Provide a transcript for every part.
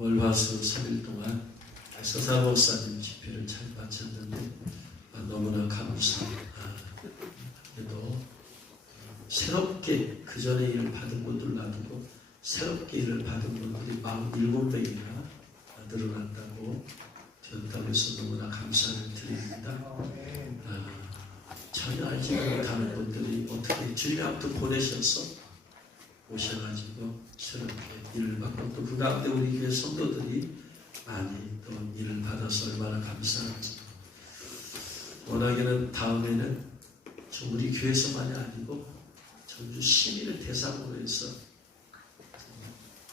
월화수 3일 동안 서사 목사님 집회를 잘 마쳤는데 너무나 감사하게도 새롭게 그 전에 일을 받은 분들 놔두고 새롭게 일을 받은 분들이 47명이나 늘어난다고 되었다고 해서 너무나 감사를 드립니다. 전혀 알지 못하는 분들이 어떻게 주님 앞에 보내셔서 오셔가지고 새롭게 일을 받고 또 그 가운데 우리 교회 성도들이 많이 또 일을 받아서 얼마나 감사한지. 워낙에는 다음에는 우리 교회에서만이 아니고 전주 시민을 대상으로 해서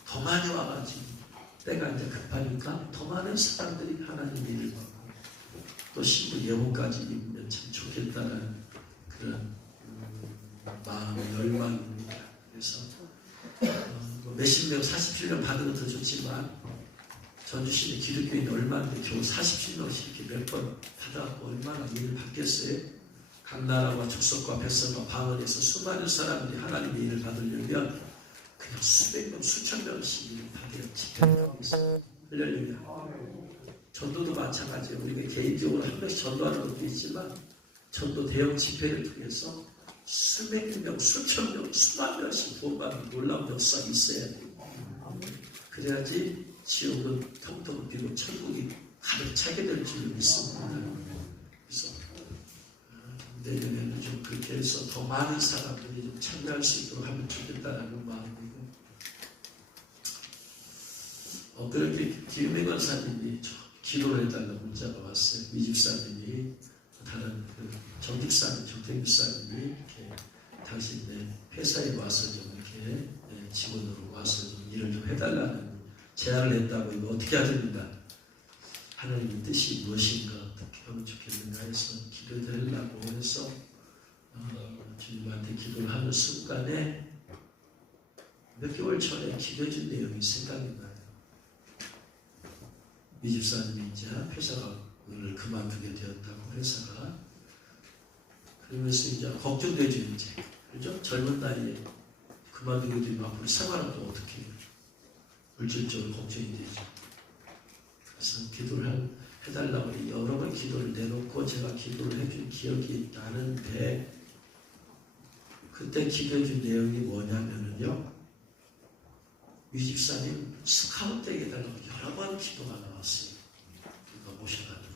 더 많이 와가지고 때가 이제 급하니까 더 많은 사람들이 하나님의 일을 받고 또 신부 예언까지 입으면 참 좋겠다는 그런 마음의 열망입니다. 그래서 몇십 명, 47명 받은 것도 좋지만 전주시내 기독교인이 얼마인데 겨우 47명씩 이렇게 몇 번 받아갖고 얼마나 일을 받겠어요? 각 나라와 족속과 백성과 방언에서 수많은 사람들이 하나님의 일을 받으려면 그냥 수백 명, 수천 명씩 일을 받아야 집회하고 있습니다. 할렐루야. 전도도 마찬가지예요. 우리가 개인적으로 한 명씩 전도하는 것도 있지만 전도 대형 집회를 통해서 수백 명, 수천 명, 수만 명씩 구원받는 놀라운 역사가 있어야 돼요. 그래야지 지옥은 통통 비고 천국이 가득 차게 될 줄 믿습니다. 그래서 내년에는 좀 그렇게 해서 더 많은 사람들이 좀 참여할 수 있도록 하면 좋겠다는 마음이고, 그렇게 김영애 권사님이 기도를 해달라고 문자가 왔어요. 미 집사님이 다른 정직사님, 정태규 사님이 이렇게 당신네 회사에 와서 좀 이렇게 직원으로 와서 좀 일을 좀 해달라는 제안을 했다고. 이거 어떻게 하십니까? 하나님의 뜻이 무엇인가, 어떻게 하면 좋겠는가 해서 기도해달라고 해서 주님한테 기도를 하는 순간에 몇 개월 전에 기도해준 내용이 생각이 나요. 이 집사님이 이제 회사가 오늘 그만두게 되었다고, 회사가. 그러면서 이제 걱정되죠, 이제. 그죠? 젊은 나이에 그만두게 되면 앞으로 생활은 또 어떻게 해요? 물질적으로 걱정이 되죠. 그래서 기도를 해달라고 여러 번 기도를 내놓고 제가 기도를 해준 기억이 나는데, 그때 기도해준 내용이 뭐냐면요, 유 집사님 스카우트 해달라고 여러 번 기도가 나왔어요. 그거 모셔가지고.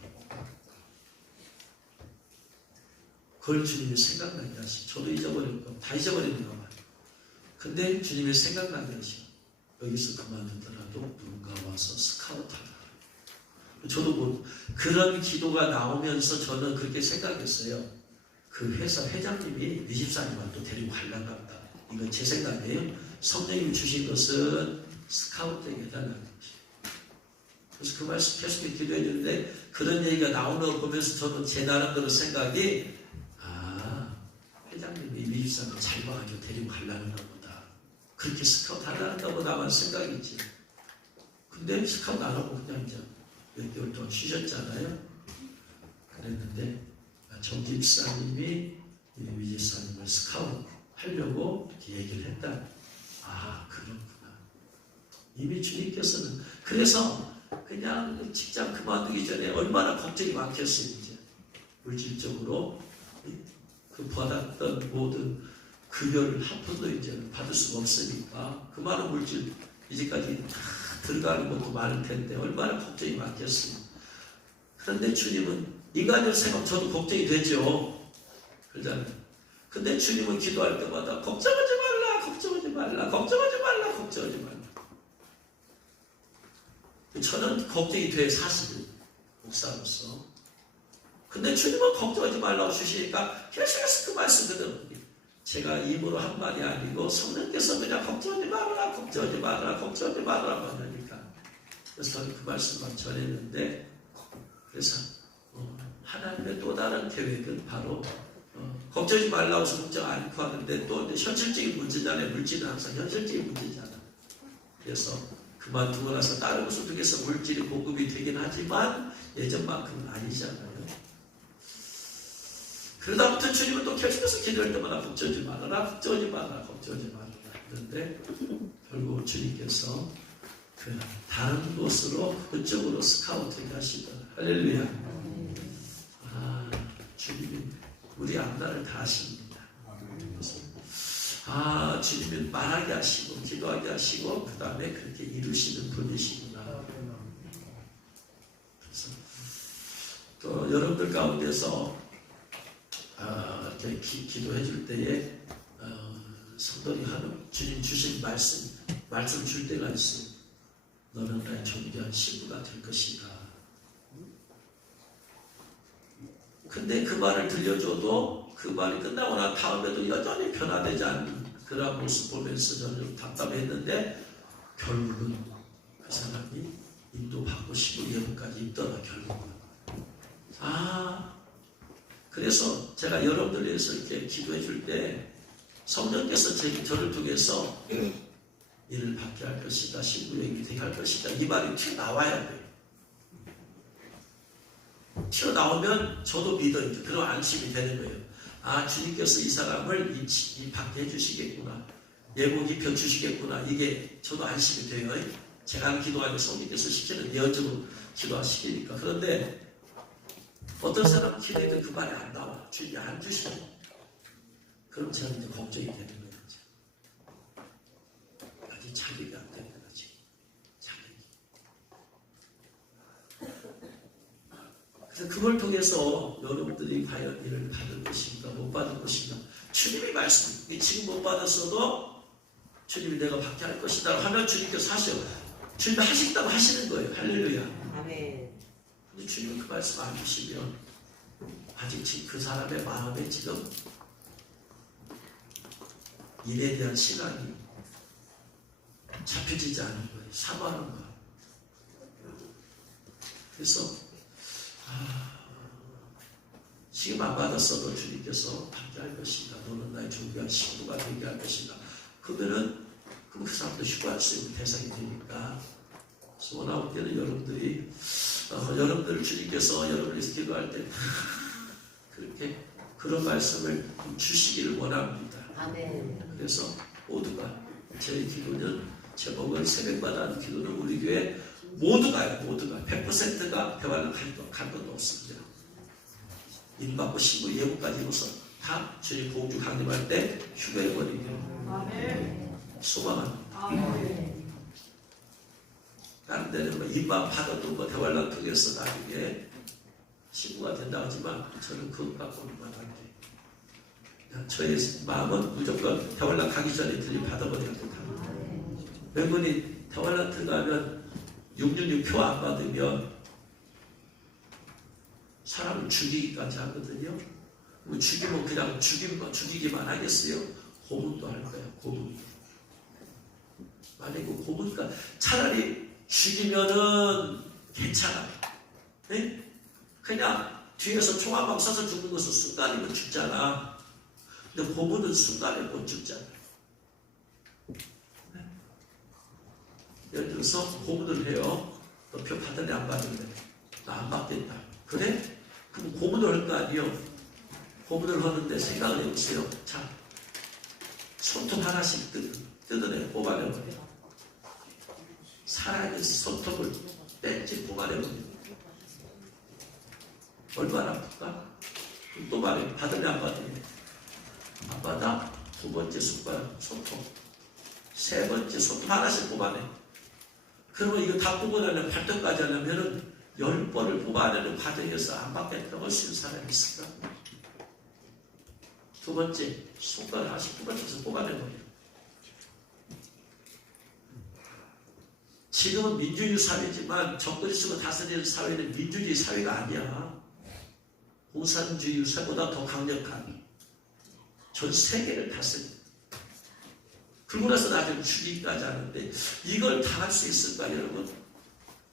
그걸 주님이 생각나게 하시. 저도 잊어버렸고 다 잊어버렸는가 봐요. 근데 주님이 생각나게 하시. 여기서 그만두더라도 누군가 와서 스카우트 하라. 저도 뭐 그런 기도가 나오면서 저는 그렇게 생각했어요. 그 회사 회장님이 유 집사님을 또 데리고 가려나 보다. 이건 제 생각이에요. 성령님이 주신 것은 스카우트에게 해달라는 것이에요. 그래서 그 말씀 계속 기도해 주는데, 그런 얘기가 나오는 거 보면서 저는 제 나름대로 생각이, 회장님이 미 집사님 잘 봐가지고 데리고 가려는가 보다. 그렇게 스카우트 하려는가 보다만 생각이지. 근데 스카우트 안 하고 그냥 이제 몇 개월 동안 쉬셨잖아요. 그랬는데 정 집사님이 미 집사님을 스카우트 하려고 이렇게 얘기를 했다. 그렇구나. 이미 주님께서는, 그래서 그냥 직장 그만두기 전에 얼마나 걱정이 많겠어요. 이제 물질적으로 그 받았던 모든 급여를 한 푼도 이제 받을 수가 없으니까 그 많은 물질 이제까지 다 들어가는 것도 많을 텐데 얼마나 걱정이 많겠어요. 그런데 주님은 인간적 생각, 저도 걱정이 되죠. 그러잖아요. 근데 주님은 기도할 때마다 걱정하지 말라, 걱정하지 말라, 걱정하지 말라, 걱정하지 말라. 저는 걱정이 돼, 사실은 목사로서. 근데 주님은 걱정하지 말라고 주시니까 계속해서 그 말씀 그대로, 제가 입으로 한 말이 아니고 성령께서 그냥 걱정하지 말아라, 걱정하지 말아라, 걱정하지 말아라 하니까. 그래서 저는 그 말씀만 전했는데, 그래서 하나님의 또 다른 계획은 바로 걱정하지 말라고 해서 걱정 않고 하는데, 또 현실적인 문제잖아요. 물질은 항상 현실적인 문제잖아. 그래서 그만두고 나서 다른 것을 통해서 물질이 보급이 되긴 하지만 예전만큼은 아니잖아요. 그러다부터 주님은 또 계속해서 기도할 때마다 걱정하지 말아라, 걱정하지 말아라, 걱정하지 말아라 했는데, 결국 주님께서 그 다른 곳으로 그쪽으로 스카우트를 하시더라. 할렐루야. 주님이 우리 앞날을 다 하십니다. 주님이 말하게 하시고 기도하게 하시고 그 다음에 그렇게 이루시는 분이시구나. 그래서 또 여러분들 가운데서 이렇게 기도해 줄 때에 성도들이 하는 주님 주신 말씀 줄 때가 있어요. 너는 나의 존귀한 신부가 될 것이다. 근데 그 말을 들려줘도 그 말이 끝나고 난 다음에도 여전히 변화되지 않는 그런 모습 보면서 저는 좀 답답했는데 결국은 그 사람이 인도받고 신부 예물까지 입더라. 결국은. 그래서 제가 여러분들 위해서 이렇게 기도해 줄 때 성령께서 저를 통해서 이를 받게 할 것이다. 신부에게 되게 할 것이다. 이 말이 튀어나와야 돼요. 튀어나오면 저도 믿어요. 그런 안심이 되는 거예요. 주님께서 이 사람을 받게 해주시겠구나. 예복 입혀주시겠구나. 이게 저도 안심이 돼요. 제가 기도하면 성령께서 시키는 예언적으로 기도하시니까. 그런데 어떤 사람은 기도해도 그 말이 안 나와. 주님이 안 주시고. 그럼 저는 이제 걱정이 되는 거예요. 아직 자격이 안 되는 거지. 그래서 그걸 통해서 여러분들이 과연 이를 받을 것인가 못 받을 것인가. 주님이 말씀, 지금 못 받았어도 주님이 내가 받게 할 것이다 하면 주님께서 하셔요. 주님이 하신다고 하시는 거예요. 할렐루야. 아멘. 근데 주님이 그 말씀 안 주시면 아직 지금 그 사람의 마음에 지금 일에 대한 시간이 잡혀지지 않은 거예요. 사모하는 거예요. 그래서 지금 안 받았어도 주님께서 받게 할 것이다. 너는 나의 존귀한 신부가 되게 할 것이다. 그러면 그 사람도 휴가할 수 있는 대상이 되니까 소원하올 때는 여러분들 주님께서 여러분이 기도할 때 그렇게 그런 말씀을 주시기를 원합니다. 아멘. 그래서 모두가 제 기도는 제목은 새벽마다 하는 기도는 우리 교회 모두가요. 100%가 대화를 갈 것도 없습니다. 인받고 신부 예고까지 입어서 다 주님 공주 강림할 때 휴가해버리게 소망합니다. 다른 데는 인만 받아도 대화를 통해서 나중에 신부가 된다 하지만 저는 그것 갖고는 말할게요. 저의 마음은 무조건 대활란 가기 전에 들림 받아버려야 된다. 몇 분이 대활란 들어가면 666표 안 받으면 사람을 죽이기까지 하거든요. 죽이면 그냥 죽이기만 하겠어요? 고문도 할 거예요. 고문. 만약에 고문이니까 차라리 죽이면은 괜찮아요. 네? 그냥 뒤에서 총 한 방 쏴서 죽는 것은 순간이면 죽잖아. 근데 고문은 순간에 못 죽잖아. 네? 예를 들어서 고문을 해요. 너 표 받을래 안 받을래? 나 안 받겠다. 그래? 그럼 고문을 할 거 아니에요? 고문을 하는데 생각을 해보세요. 자, 손톱 하나씩 뜯어내 뽑아내버려. 살아있는 손톱을 뺀지 뽑아내버려. 얼마나 아플까? 또 말해. 받을래 안 받을래? 안 받아? 두 번째 손가락 손톱, 세 번째 손톱 하나씩 뽑아내. 그러면 이거 다 뽑아내는 발톱까지 하려면은 10번을 뽑아내는 과정에서 안 받겠다고 할 수 있는 사람이 있을까? 두 번째 손가락 하나씩 두 번째에서 뽑아내버려. 지금은 민주주의 사회지만 정권이 쓰고 다스리는 사회는 민주주의 사회가 아니야. 공산주의 사회보다 더 강력한 전 세계를 다스려. 그러고 나서 나중에 죽이기까지 하는데 이걸 당할 수 있을까 여러분?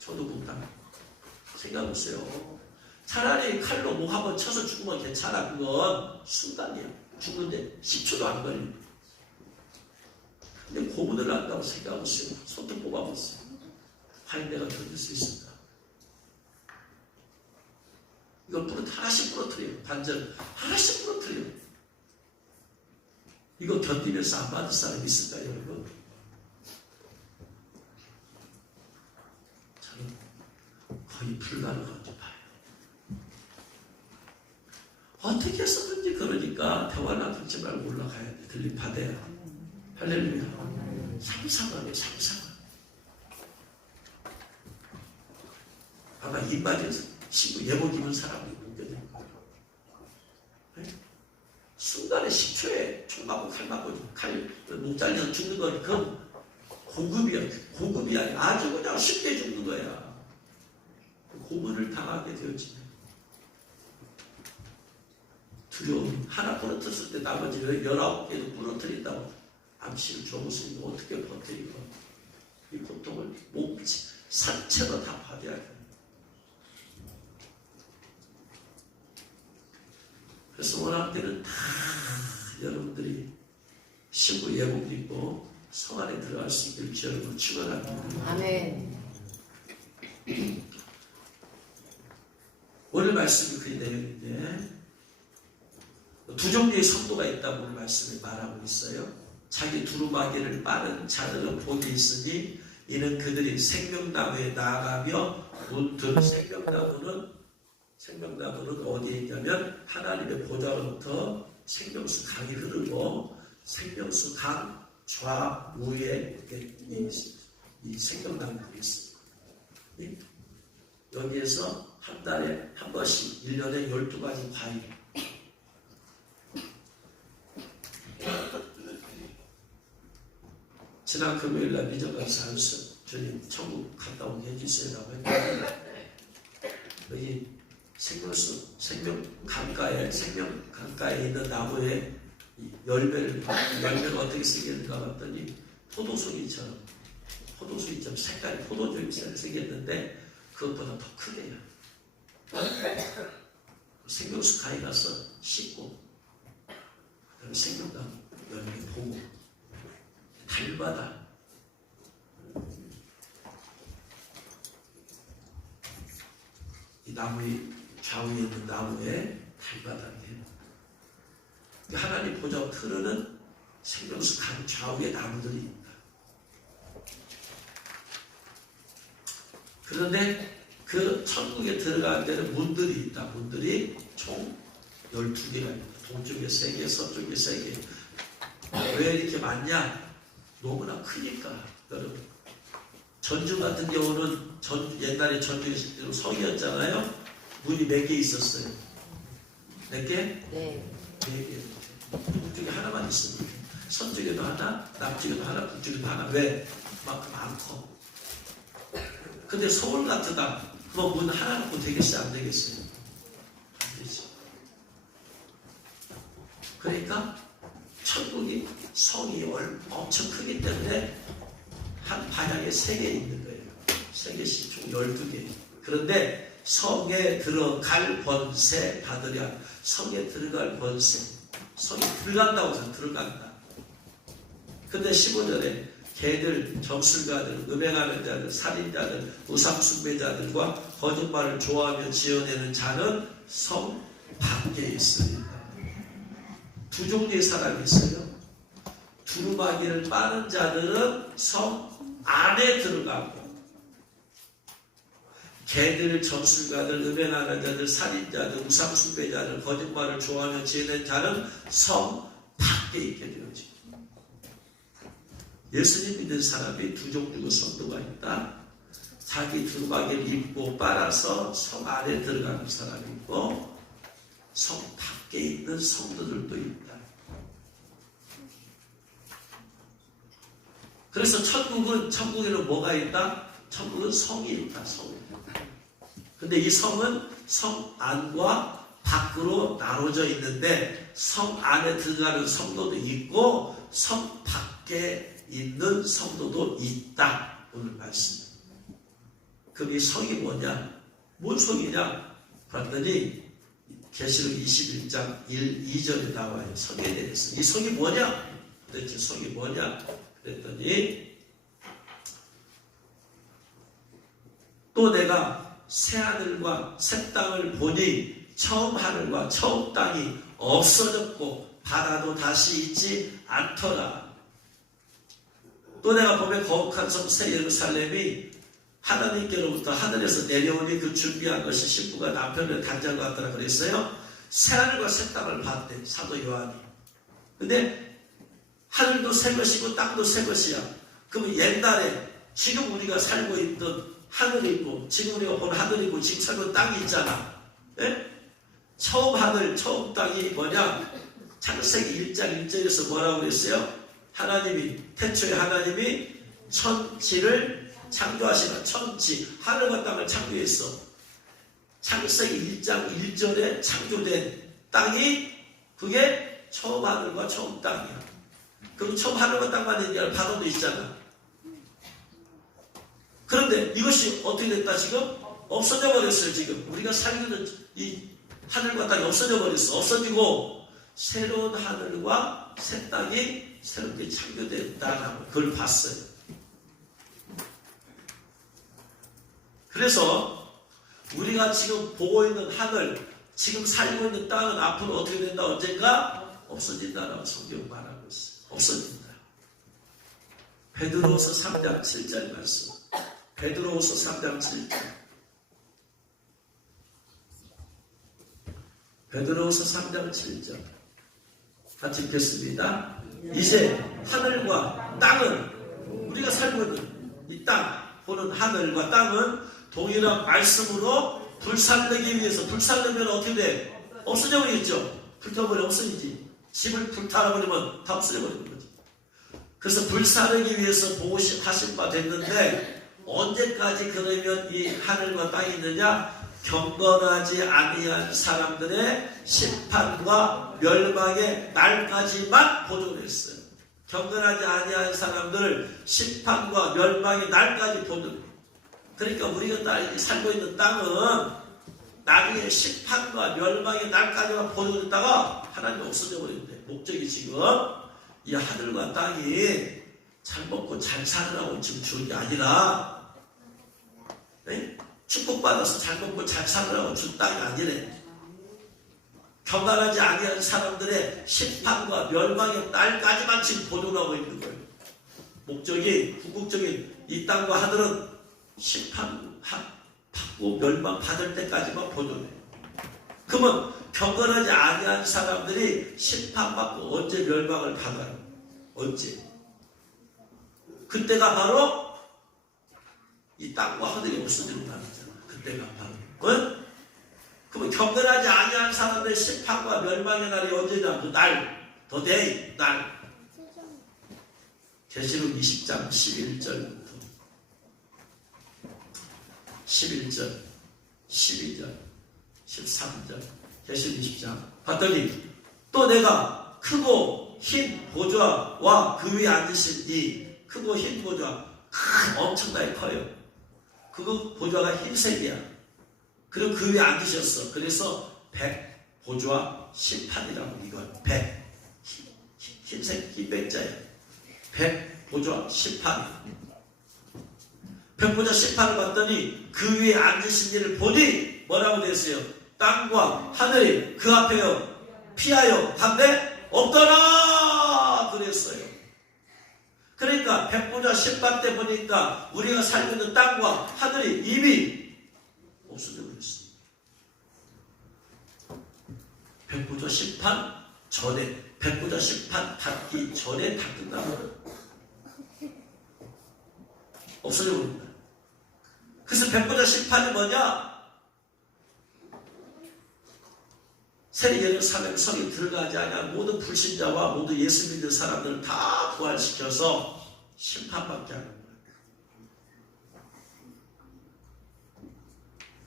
저도 못합니다. 생각해보세요. 차라리 칼로 목 한번 쳐서 죽으면 괜찮아. 그건 순간이야. 죽는데 10초도 안 걸립니다. 근데 고문을 한다고 생각해보세요. 손톱 뽑아보세요. 과연 내가 견딜 수 있을까? 이걸 하나씩 부러뜨려요. 반절 하나씩 부러뜨려요. 이거 견디면서 안 받을 사람이 있을까요, 여러분? 거의 불가능하게 봐요. 어떻게 해서든지 그러니까 대화나 듣지 말고 올라가야 돼. 들림받아야. 할렐루야. 상상하네, 상상. 아마 입맞에서 친구 예복 입은 사람이 묶여질 거예요. 네? 순간에 10초에 총 맞고 칼 맞고 목 잘려서 죽는 건 그건 고급이야. 고급이 아니야. 아주 그냥 쉽게 죽는 거야. 고문을 당하게 되었지. 두려움 하나 부러뜨렸을 때 나머지 19개도 부러뜨린다고 암시를 줘보시니 어떻게 버텨이고 이 고통을 몸 산채로 다 받아야 돼. 그래서 원학교는 다 여러분들이 신부 예복 입고 성 안에 들어갈 수 있기를 주여로 축원합니다. 아멘. 오늘 말씀이 그 내용인데 두 종류의 성도가 있다고 오늘 말씀을 말하고 있어요. 자기 두루마기를 빠는 자들은 복이 있으니 이는 그들이 생명나무에 나아가며 문들 생명나무는 어디에 있냐면 하나님의 보좌로부터 생명수 강이 흐르고 생명수 강 좌우에 이 생명나무들이 있습니다. 여기에서 한 달에 한 번씩 1년에 12가지 과일 지난 금요일날 미정가서 하면서 주님 천국 갔다 오게 해주세요라고 했는데 여기 생명 강가에 있는 나무에 열매가 어떻게 생겼는가 봤더니 포도송이처럼 색깔이 포도주처럼 생겼는데 그것보다 더 크게요. 생명수 가에 가서 씻고 그다음에 생명나무 열매 보고 달마다 이 나무의 좌우에 있는 나무에 달마다 하나님 보좌 흐르는 생명수 강 좌우에 나무들이 있다. 그런데 그 천국에 들어가는 데는 문들이 있다. 문들이 총 12개가 있다. 동쪽에 3개, 서쪽에 3개. 왜 이렇게 많냐? 너무나 크니까. 여러분 전주 같은 경우는 옛날에 전주 성이었잖아요. 문이 4개 있었어요. 4개? 네. 4개. 북쪽에 하나만 있습니다. 서쪽에도 하나, 남쪽에도 하나, 북쪽에도 하나. 왜? 그만큼 많고. 근데 서울 같으다. 그럼 문 하나 놓고 되겠어요? 안 되겠어요? 안 되지. 그러니까 천국이 성이 엄청 크기 때문에 한 방향에 3개 있는 거예요. 3개씩 총 12개. 그런데 성에 들어갈 권세 받으랴. 성에 들어갈 권세. 성이 들어간다고 해서 들어간다. 근데 15절에 개들, 점술가들, 음행하는 자들, 살인자들, 우상숭배자들과 거짓말을 좋아하며 지어내는 자는 성 밖에 있습니다. 두 종류의 사람이 있어요. 두루마기를 빠는 자들은 성 안에 들어가고 개들, 점술가들, 음행하는 자들, 살인자들, 우상숭배자들, 거짓말을 좋아하며 지어내는 자는 성 밖에 있게 되어집니다. 예수님 믿는 사람이 두 종류의 성도가 있다. 자기 두루마기를 입고 빨아서 성 안에 들어가는 사람이 있고 성 밖에 있는 성도들도 있다. 그래서 천국에는 뭐가 있다? 천국은 성이 있다. 성이. 근데 이 성은 성 안과 밖으로 나눠져 있는데 성 안에 들어가는 성도도 있고 성 밖에 있는 성도도 있다. 오늘 말씀. 그럼 이 성이 뭐냐? 뭔 성이냐? 봤더니 계시록 21장 1, 2절에 나와요. 성에 대해서. 이 성이 뭐냐? 도대체 성이 뭐냐? 그랬더니 또 내가 새 하늘과 새 땅을 보니 처음 하늘과 처음 땅이 없어졌고 바다도 다시 있지 않더라. 또 내가 보면 거룩한 성 새 예루살렘이 하나님께로부터 하늘에서 내려오니 그 준비한 것이 신부가 남편을 단장한 것 같더라 그랬어요. 새하늘과 새 땅을 봤대 사도 요한이. 근데 하늘도 새 것이고 땅도 새 것이야. 그러면 옛날에 지금 우리가 살고 있던 하늘이 있고 지금 우리가 본 하늘이 있고 지금 살고 있는 땅이 있잖아. 예? 처음 하늘 처음 땅이 뭐냐? 창세기 1장 1절에서 뭐라고 그랬어요? 하나님이 태초에 하나님이 천지를 창조하시나. 천지 하늘과 땅을 창조했어. 창세기 1장 1절에 창조된 땅이 그게 처음 하늘과 처음 땅이야. 그럼 처음 하늘과 땅만 얘기하는 바다도 있잖아. 그런데 이것이 어떻게 됐다 지금? 없어져 버렸어요. 지금 우리가 살고 있는 이 하늘과 땅이 없어져 버렸어. 없어지고 새로운 하늘과 새 땅이 새롭게 창조됐다라고 그걸 봤어요. 그래서 우리가 지금 보고 있는 하늘, 지금 살고 있는 땅은 앞으로 어떻게 된다? 언젠가 없어진다라고 성경 말하고 있어요. 없어진다. 베드로후서 3장 7절 말씀. 베드로후서 3장 7절. 베드로후서 3장 7절. 같이 읽겠습니다. 이제 하늘과 땅은 우리가 살고 있는 이 땅, 보는 하늘과 땅은 동일한 말씀으로 불살르기 위해서. 불살르면 어떻게 돼? 없어져 버리겠죠. 불타버리면 없어지지. 집을 불타버리면 다 없어져 버리는 거지. 그래서 불살르기 위해서 보호하신 바 됐는데 언제까지 그러면 이 하늘과 땅이 있느냐? 경건하지 아니한 사람들의 심판과 멸망의 날까지만 보존했어요. 경건하지 아니한 사람들을 심판과 멸망의 날까지 보존. 그러니까 우리가 살고 있는 땅은 나중에 심판과 멸망의 날까지만 보존했다가 하나님 없어져 버리는데, 목적이 지금 이 하늘과 땅이 잘 먹고 잘 살으라고 지금 주는 게 아니라, 네? 축복받아서 잘 먹고 잘 살으라고 준 땅이 아니래. 경건하지 아니한 사람들의 심판과 멸망의 날까지만 지금 보존하고 있는 거예요. 목적이, 궁극적인 이 땅과 하늘은 심판받고 멸망 받을 때까지만 보존해. 그러면 경건하지 아니한 사람들이 심판받고 언제 멸망을 받아요? 언제? 그때가 바로 이 땅과 하늘이 없어지는 날이잖아. 그때가 바로. 어? 그러면 경건하지 아니한 사람들의 심판과 멸망의 날이 언제냐? 그 날, 더 데이, 날. 계시록 20장 11절부터 11절, 12절, 13절, 계시록 20장 봤더니 또 내가 크고 흰 보좌와 그 위에 앉으신 이 크고 흰 보좌, 엄청나게 커요. 그거 보좌가 흰색이야. 그리고 그 위에 앉으셨어. 그래서 100 보좌 심판이라고. 이건 100 흰색 흰백자야. 100 보좌 심판. 100 보좌 심판을 봤더니 그 위에 앉으신 이를 보니 뭐라고 되었어요? 땅과 하늘이 그 앞에요 피하여 담대 없더라 그랬어요. 그러니까 100보좌 심판 때 보니까 우리가 살고 있는 땅과 하늘이 이미 없어져 버렸어요. 100보좌 심판 전에, 100보좌 심판 받기 전에 다 끝나버려요. 없어져 버립니다. 그래서 100보좌 심판이 뭐냐? 새 예루살렘 성에 들어가지 않은 모든 불신자와 모든 예수 믿는 사람들을 다 부활시켜서 심판받게 하는 거예요.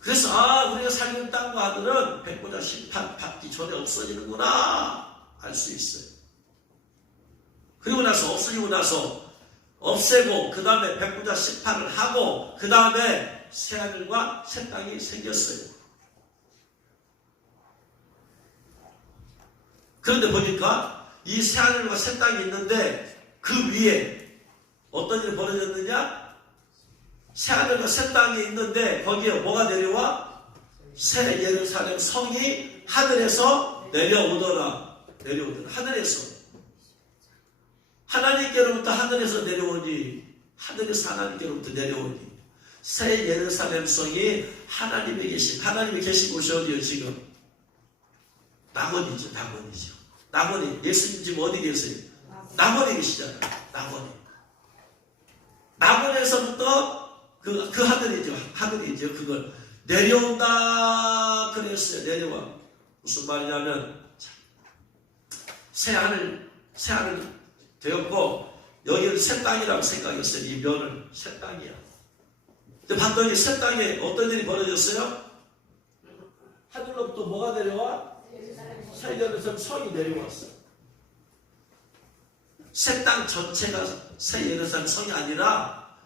그래서 우리가 살고 있는 땅과 하늘은 100보좌 심판 받기 전에 없어지는구나 알 수 있어요. 그리고 나서 없어지고 나서 없애고 그 다음에 100보좌 심판을 하고 그 다음에 새하늘과 새 땅이 생겼어요. 그런데 보니까 이 새하늘과 새 땅이 있는데 그 위에 어떤 일이 벌어졌느냐? 새하늘과 새 땅이 있는데 거기에 뭐가 내려와? 새 예루살렘 성이 하늘에서 내려오더라. 하늘에서. 하나님께로부터 하늘에서 내려오니, 하늘에서 하나님께로부터 내려오니. 새 예루살렘 성이 하나님이 계신 곳이 어디요 지금? 낙원이죠. 낙원이 예수님 지금 어디 계세요? 낙원에 계시잖아요. 낙원에서부터 그 하늘이죠. 그걸 내려온다 그랬어요. 내려와. 무슨 말이냐면 새 하늘 되었고 여기는 새 땅이라고 생각했어요. 이 면을 새 땅이야. 근데 봤더니 새 땅에 어떤 일이 벌어졌어요? 하늘로부터 뭐가 내려와? 새 예루살렘 성이 내려왔어. 새 땅 전체가 새 예루살렘 성이 아니라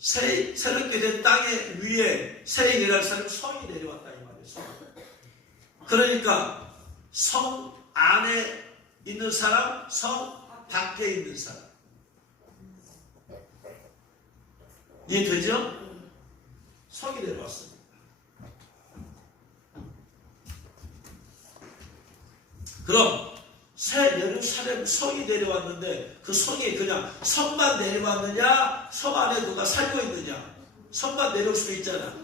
새롭게 된 땅의 위에 새 예루살렘 성이 내려왔다 이 말이에요. 그러니까 성 안에 있는 사람, 성 밖에 있는 사람. 이해되죠? 성이 내려왔습니다. 그럼 새 예루살렘 성이 내려왔는데 그 성이 그냥 성만 내려왔느냐, 성 안에 누가 살고 있느냐? 성만 내려올 수도 있잖아.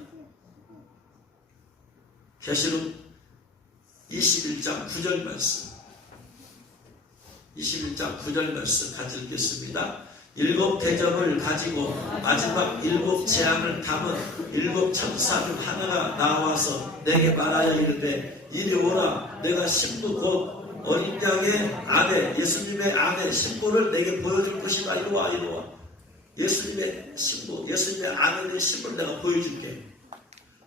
계시록 21장 9절 말씀. 21장 9절 말씀 같이 읽겠습니다. 7 대접을 가지고 마지막 7 재앙을 담은 7 천사 중 하나가 나와서 내게 말하여 이르되 이리 오라. 내가 신부 곧 어린 양의 아내 예수님의 아내 신부를 내게 보여줄 것이다. 이리 와. 예수님의 신부 예수님의 아내의 신부를 내가 보여줄게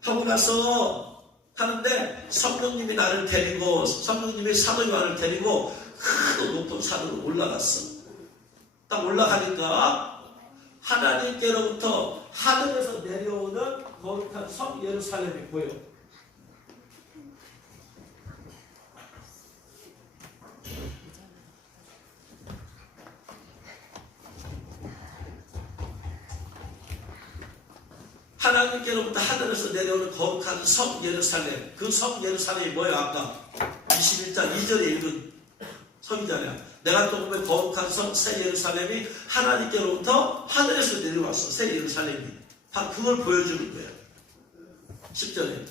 하고 나서 하는데 성령님이 나를 데리고 성령님이 사도 요한을 데리고 큰 높은 산으로 올라갔어. 딱 올라가니까 하나님께로부터 하늘에서 내려오는 거룩한 성 예루살렘이 보여. 하나님께로부터 하늘에서 내려오는 거룩한 성 예루살렘. 그 성 예루살렘이 뭐야? 아까 21장 2절에 읽은 성이잖아요. 내가 또 보면 거룩한 성 새 예루살렘이 하나님께로부터 하늘에서 내려왔어. 새 예루살렘이. 바로 그걸 보여주는 거예요. 10절에.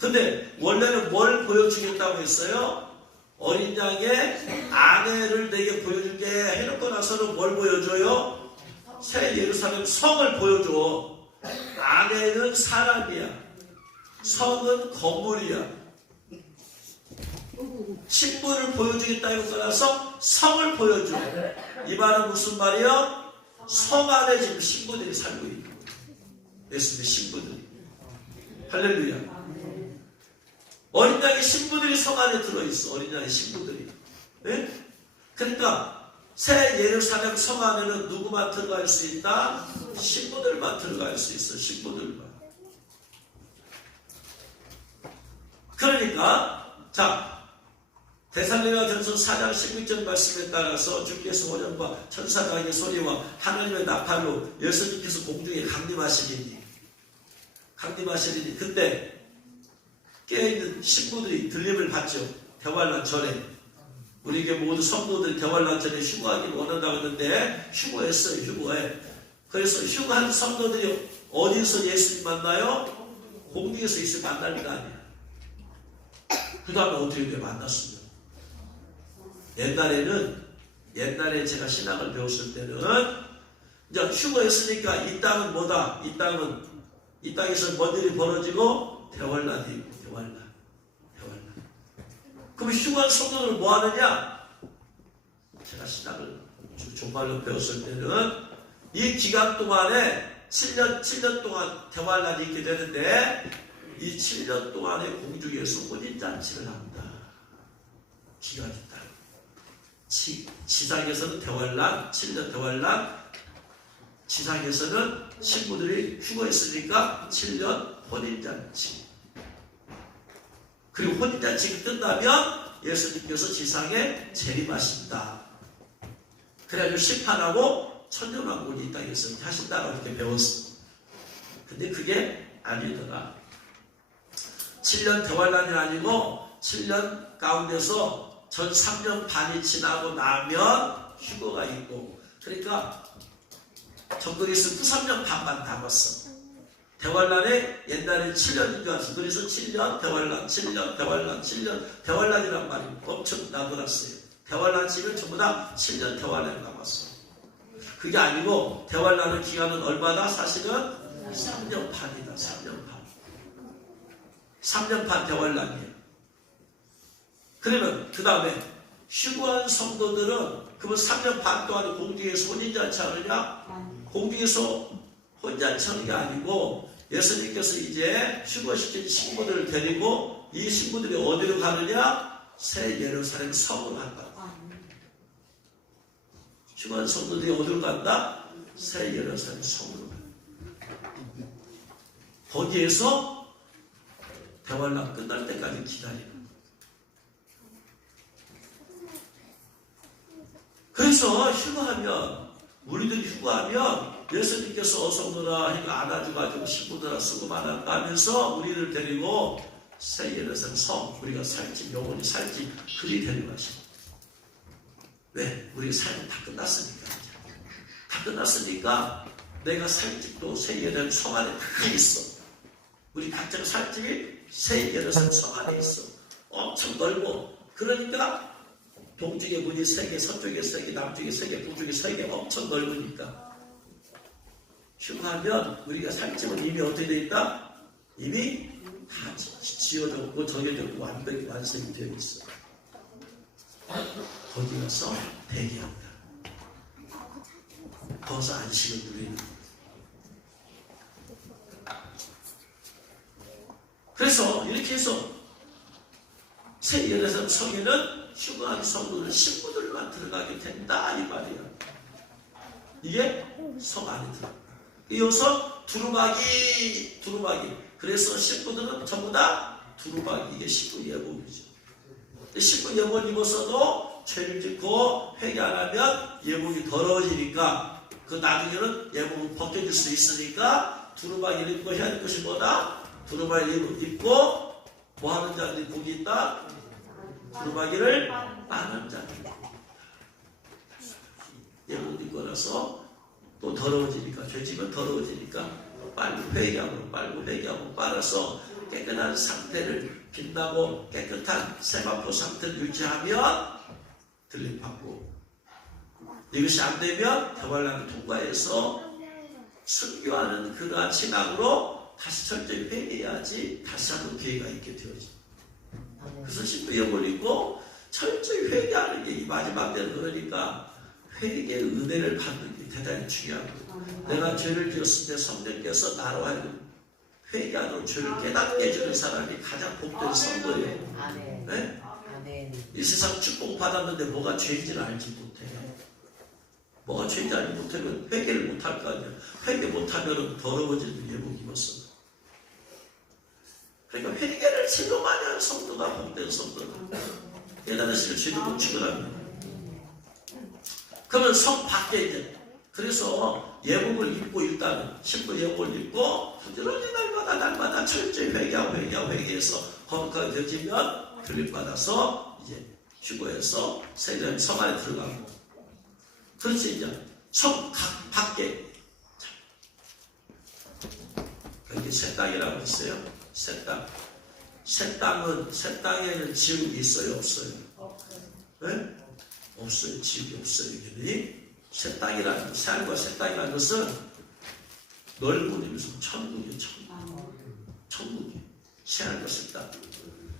근데 원래는 뭘 보여주겠다고 했어요? 어린 양의 아내를 내게 보여줄게 해놓고 나서는 뭘 보여줘요? 새 예루살렘 성을 보여줘. 아내는 사람이야. 성은 건물이야. 신부를 보여주겠다 이거 떠나서 성을 보여줘. 이 말은 무슨 말이요? 성 안에 지금 신부들이 살고 있는 거예요. 예수님의 신부들이. 할렐루야. 어린 양의 신부들이 성 안에 들어있어. 어린 양의 신부들이. 네? 그러니까 새 예루살렘 성 안에는 누구만 들어갈 수 있다? 신부들만 들어갈 수 있어. 신부들만. 그러니까 자 데살로니가전서 4장 16절 말씀에 따라서 주께서 호련과 천사강의 소리와 하나님의 나팔로 예수님께서 공중에 강림하시리니 그때 깨어있는 신부들이 들림을 받죠. 대환란 전에 우리에게 모두 성도들이 대환란 전에 휴거하기를 원한다고 했는데 휴거했어요. 휴거해. 그래서 휴거한 성도들이 어디서 예수님 만나요? 공중에서 예수님 만날 거 아니야. 그 다음에 어떻게 돼? 만났습니다. 옛날에 제가 신학을 배웠을 때는 이제 휴거했으니까 이 땅은 뭐다? 이 땅에서 뭔 일이 벌어지고 대환란이 있고 대환란. 그럼 휴거한 성도들은 뭐 하느냐? 제가 신학을 정말로 배웠을 때는 이 기간 동안에 7년 동안 대환란이 있게 되는데 이 7년 동안의 공중에서 혼인잔치를 합니다. 기간이 따로. 지상에서는 대환란, 7년 대환란, 지상에서는 신부들이 휴거했으니까 7년 혼인잔치. 그리고 혼인잔치가 끝나면 예수님께서 지상에 재림하신다. 그래가지고 심판하고 천년왕국이 이 땅에서 하신다고 이렇게 배웠어. 근데 그게 아니더라. 7년 대환란이 아니고 7년 가운데서 전 3년 반이 지나고 나면 휴거가 있고 그러니까 전국에서 3년 반만 남았어. 대환란에 옛날에 7년인 줄 알았어. 그래서 7년 대환란, 7년 대환란, 7년 대환란이란 말이 엄청 나돌았어요. 대환란 치면 전부 다 7년 대환란이 남았어. 그게 아니고 대환란의 기간은 얼마나? 사실은 3년 반이다. 3년 반. 3년 반 대환란이에요. 그러면 그 다음에 휴거한 성도들은 그러면 3년 반 동안 공중에서 혼인잔치 하느냐? 공중에서 혼잔치 하는 게 아니고 예수님께서 이제 휴거시킨 신부들을 데리고 이 신부들이 어디로 가느냐? 새 예루살렘 성으로 간다. 휴거한 성도들이 어디로 간다? 새 예루살렘 성으로 간다. 거기에서 대환란 끝날 때까지 기다리는. 그래서 휴거하면 우리들이 휴거하면 예수님께서 어서 오너라 해가 안아줘가지고 신부들아 수고 많았다 하면서 우리를 데리고 새 예루살렘 성 우리가 살집 영원히 살집 그리 데려가시고 왜? 우리 삶은 다 끝났으니까 다 끝났으니까 내가 살집도 새 예루살렘 성 안에 다 있어. 우리 각자가 살집이 새 예루살렘 성 안에 있어. 엄청 넓고 그러니까 동쪽에 문이 3개, 서쪽에 3개, 남쪽에 3개, 북쪽에 3개 엄청 넓으니까 휴거하면 우리가 살 집은 이미 어떻게 되어 있다? 이미 다 지어졌고 정해졌고 완성이 되어 있어. 거기 가서 대기한다. 거기서 안식을 누리는. 그래서 이렇게 해서 새 예루살렘 성에는 휴거한 성도들, 신부들만 들어가게 된다 이 말이야. 이게 성 안에 들어가. 이어서 두루마기. 그래서 신부들은 전부 다 두루마기. 이게 신부 예복이죠. 신부 예복을 입어서도 죄를 짓고 회개 안 하면 예복이 더러워지니까 그 나중에는 예복을 벗겨질 수 있으니까 두루마기를 입고 해야 할 것이 뭐다? 두루마기를 입고 뭐 하는 자들이 복이 있다? 두루마기를 빠는 자. 예복 입고 나서 또 더러워지니까 죄지면 더러워지니까 빨리 회개하고 빨아서 깨끗한 상태를 빛나고 깨끗한 세마포 상태를 유지하면 들림받고 이것이 안 되면 대환란을 통과해서 순교하는 그러한 신앙으로 다시 철저히 회개해야지 다시 한번 기회가 있게 되어집니다. 그래서 신부 예복을 입고 철저히 회개하는 게 이 마지막 때는 그러니까 회개의 은혜를 받는 게 대단히 중요하고 내가 죄를 지었을 때 성령께서 나로 하여금 회개하도록 죄를 깨닫게 해주는 사람이 가장 복된 성도예요. 네? 이 세상 축복 받았는데 뭐가 죄인지를 알지 못해. 뭐가 죄인지 알지 못하면 회개를 못할 거 아니야. 회개 못하면 더러워지는 예복 입었어. 그러니까 회개를 제일 많이 하는 성도가 복된 성도다. 깨달으시면 죄도 못 추구합니다. 그러면 성 밖에 이제 그래서 예복을 입고 일단은 신부 예복을 입고 부지런히 날마다 철저히 회개해서 거룩하게 되어지면 들림받아서 이제 휴거해서 세례 성 안에 들어가고 그렇지 이제 성 밖에 여기 새 땅이라고 있어요. 새 땅. 새 땅에는 지옥이 있어요, 없어요? 네? 없어요. 지옥이 없어요. 새 땅이라는 새하늘과 새 땅이라는 것은 넓은 의미에서 천국이에요. 천국이 새하늘과 새 땅.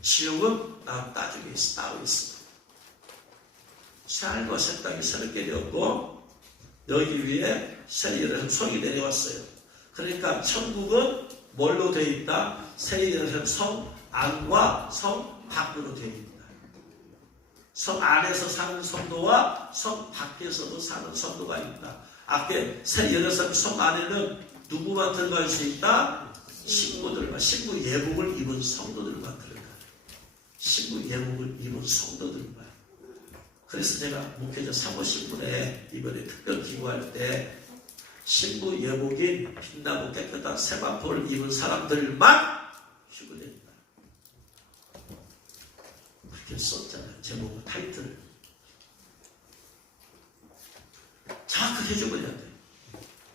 지옥은 나중에 따로 있어. 새하늘과 새 땅이 새롭게 되었고 여기 위에 새 예루살렘 성이 내려왔어요. 그러니까 천국은 뭘로 되어 있다? 새 예루살렘 성 안과 성 밖으로 되어 있다. 성 안에서 사는 성도와 성 밖에서도 사는 성도가 있다. 앞에 새 예루살렘 성 안에는 누구만 들어갈 수 있다? 신부들만, 신부 예복을 입은 성도들만 들어가. 신부 예복을 입은 성도들만. 그래서 제가 목회자 사모신분에 이번에 특별 기부할 때 신부 예복인 빛나고 깨끗한 세마포를 입은 사람들만 휴거된다. 그렇게 썼잖아요. 제목은 타이틀을. 정확하게 해줘버려야 돼.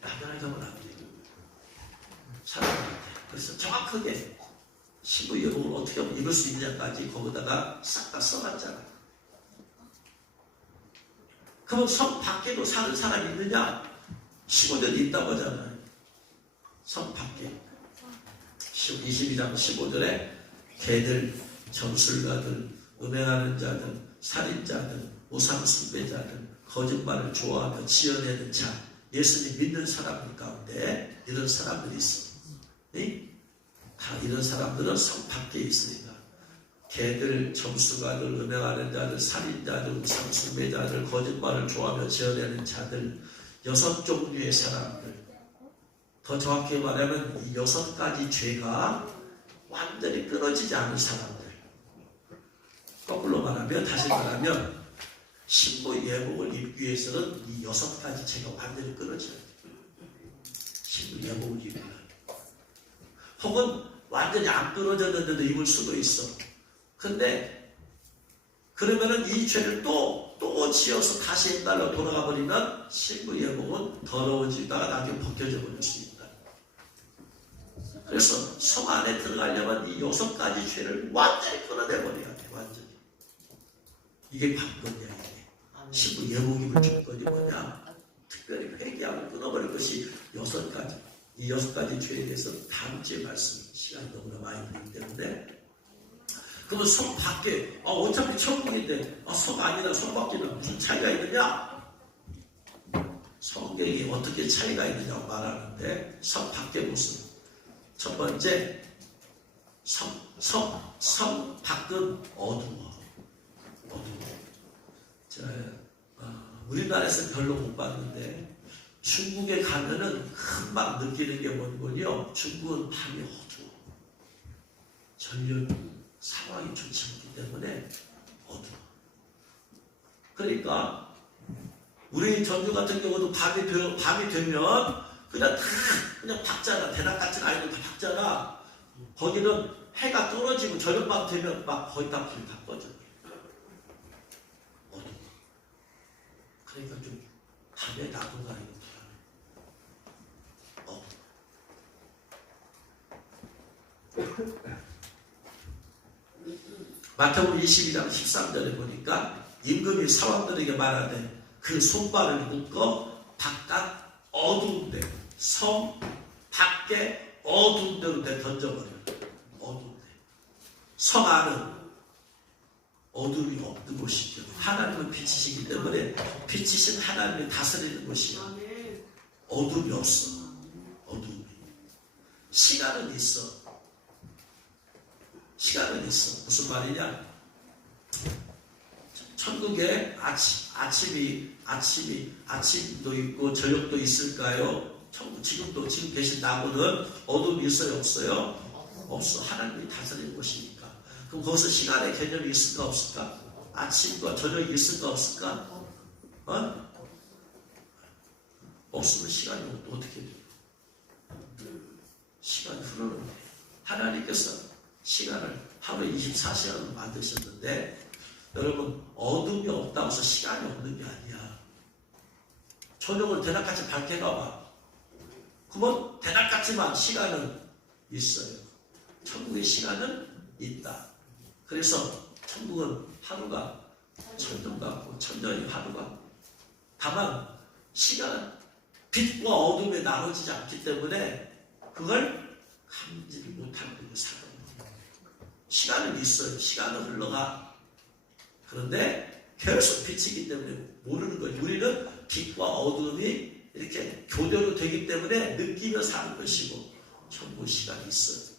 야단을 가면 안 돼. 사람한테. 그래서 정확하게 신부 예복을 어떻게 하면 입을 수 있냐까지 거기다가 싹 다 써놨잖아. 그럼 성 밖에도 사는 사람이 있느냐? 15절에 있다고 하잖아요. 성 밖에. 22장 15절에 개들, 점술가들, 음행하는 자들, 살인자들, 우상숭배자들, 거짓말을 좋아하며 지어내는 자, 예수님 믿는 사람들 가운데 이런 사람들이 있어. 다 이런 사람들은 성 밖에 있으니까. 개들, 점수가들, 음행하는 자들, 살인자들, 우상숭배자들, 거짓말을 좋아하며 지어내는 자들, 6종류의 사람들. 더 정확히 말하면 이 6가지 죄가 완전히 끊어지지 않은 사람들. 거꾸로 말하면, 다시 말하면 신부 예복을 입기 위해서는 이 6가지 죄가 완전히 끊어져야 돼요. 신부 예복을 입으면. 혹은 완전히 안 끊어졌는데도 입을 수도 있어. 근데 그러면은 이 죄를 또 지어서 다시 옛날로 돌아가 버리면 신부 예복은 더러워지다가 나중에 벗겨져 버릴 수 있다. 그래서 성 안에 들어가려면 이 6가지 죄를 완전히 끊어내버려야 돼. 완전히. 이게 관건이야. 이게. 신부 예복 입을 조건이 뭐냐? 특별히 회개하고 끊어버릴 것이 6가지. 이 6가지 죄에 대해서 다음 주에 말씀 시간이 너무나 많이 들기 때문에. 그러면 성 밖에, 어차피 천국인데, 성 안이나 성 밖에는 무슨 차이가 있느냐? 성경이 어떻게 차이가 있느냐고 말하는데, 성 밖에 무슨? 첫 번째, 성 밖은 어두워. 우리나라에서 별로 못 봤는데, 중국에 가면은 금방 느끼는 게 뭐냐면요. 중국은 밤이 어두워. 전력 상황이 좋지 않기 때문에 어두워. 그러니까 우리 전주 같은 경우도 밤이 되면 그냥 박잖아. 대낮 같은 아이들 다 박잖아. 거기는 해가 떨어지고 저녁밤 되면 막 거의 다 불이 다 꺼져. 어두워. 그러니까 좀 밤에 나도가 이거 불안해. 마태복음 22장 13절에 보니까 임금이 사람들에게 말하되 그 손발을 묶어 바깥 어두운 데, 성 밖에 어두운 데로 던져버려. 어두운 데. 성 안은 어둠이 없는 곳이죠. 하나님은 빛이시기 때문에 빛이신 하나님이 다스리는 곳이야. 어둠이 없어. 어둠이. 시간은 있어. 시간은 있어. 무슨 말이냐? 천국에 아침도 있고 저녁도 있을까요? 천국 지금 계신 나무는 어둠이 있어요? 없어요? 없어. 하나님이 다스리는 곳이니까. 그럼 거기서 시간의 개념이 있을까 없을까? 아침과 저녁이 있을까 없을까? 없으면 시간이 어떻게 돼요? 시간이 흐르는 거예요. 하나님께서 시간을 하루에 24시간을 만드셨는데 여러분 어둠이 없다고 해서 시간이 없는 게 아니야. 저녁을 대낮같이 밝게 가봐. 그러면 대낮같지만 시간은 있어요. 천국의 시간은 있다. 그래서 천국은 하루가 천년 같고 천년이 하루가. 다만 시간은 빛과 어둠에 나눠지지 않기 때문에 그걸 감지를 못하는 거예요. 시간은 있어요. 시간은 흘러가. 그런데 계속 빛이기 때문에 모르는 거예요. 우리는 빛과 어둠이 이렇게 교대로 되기 때문에 느끼며 사는 것이고 천국 시간이 있어요.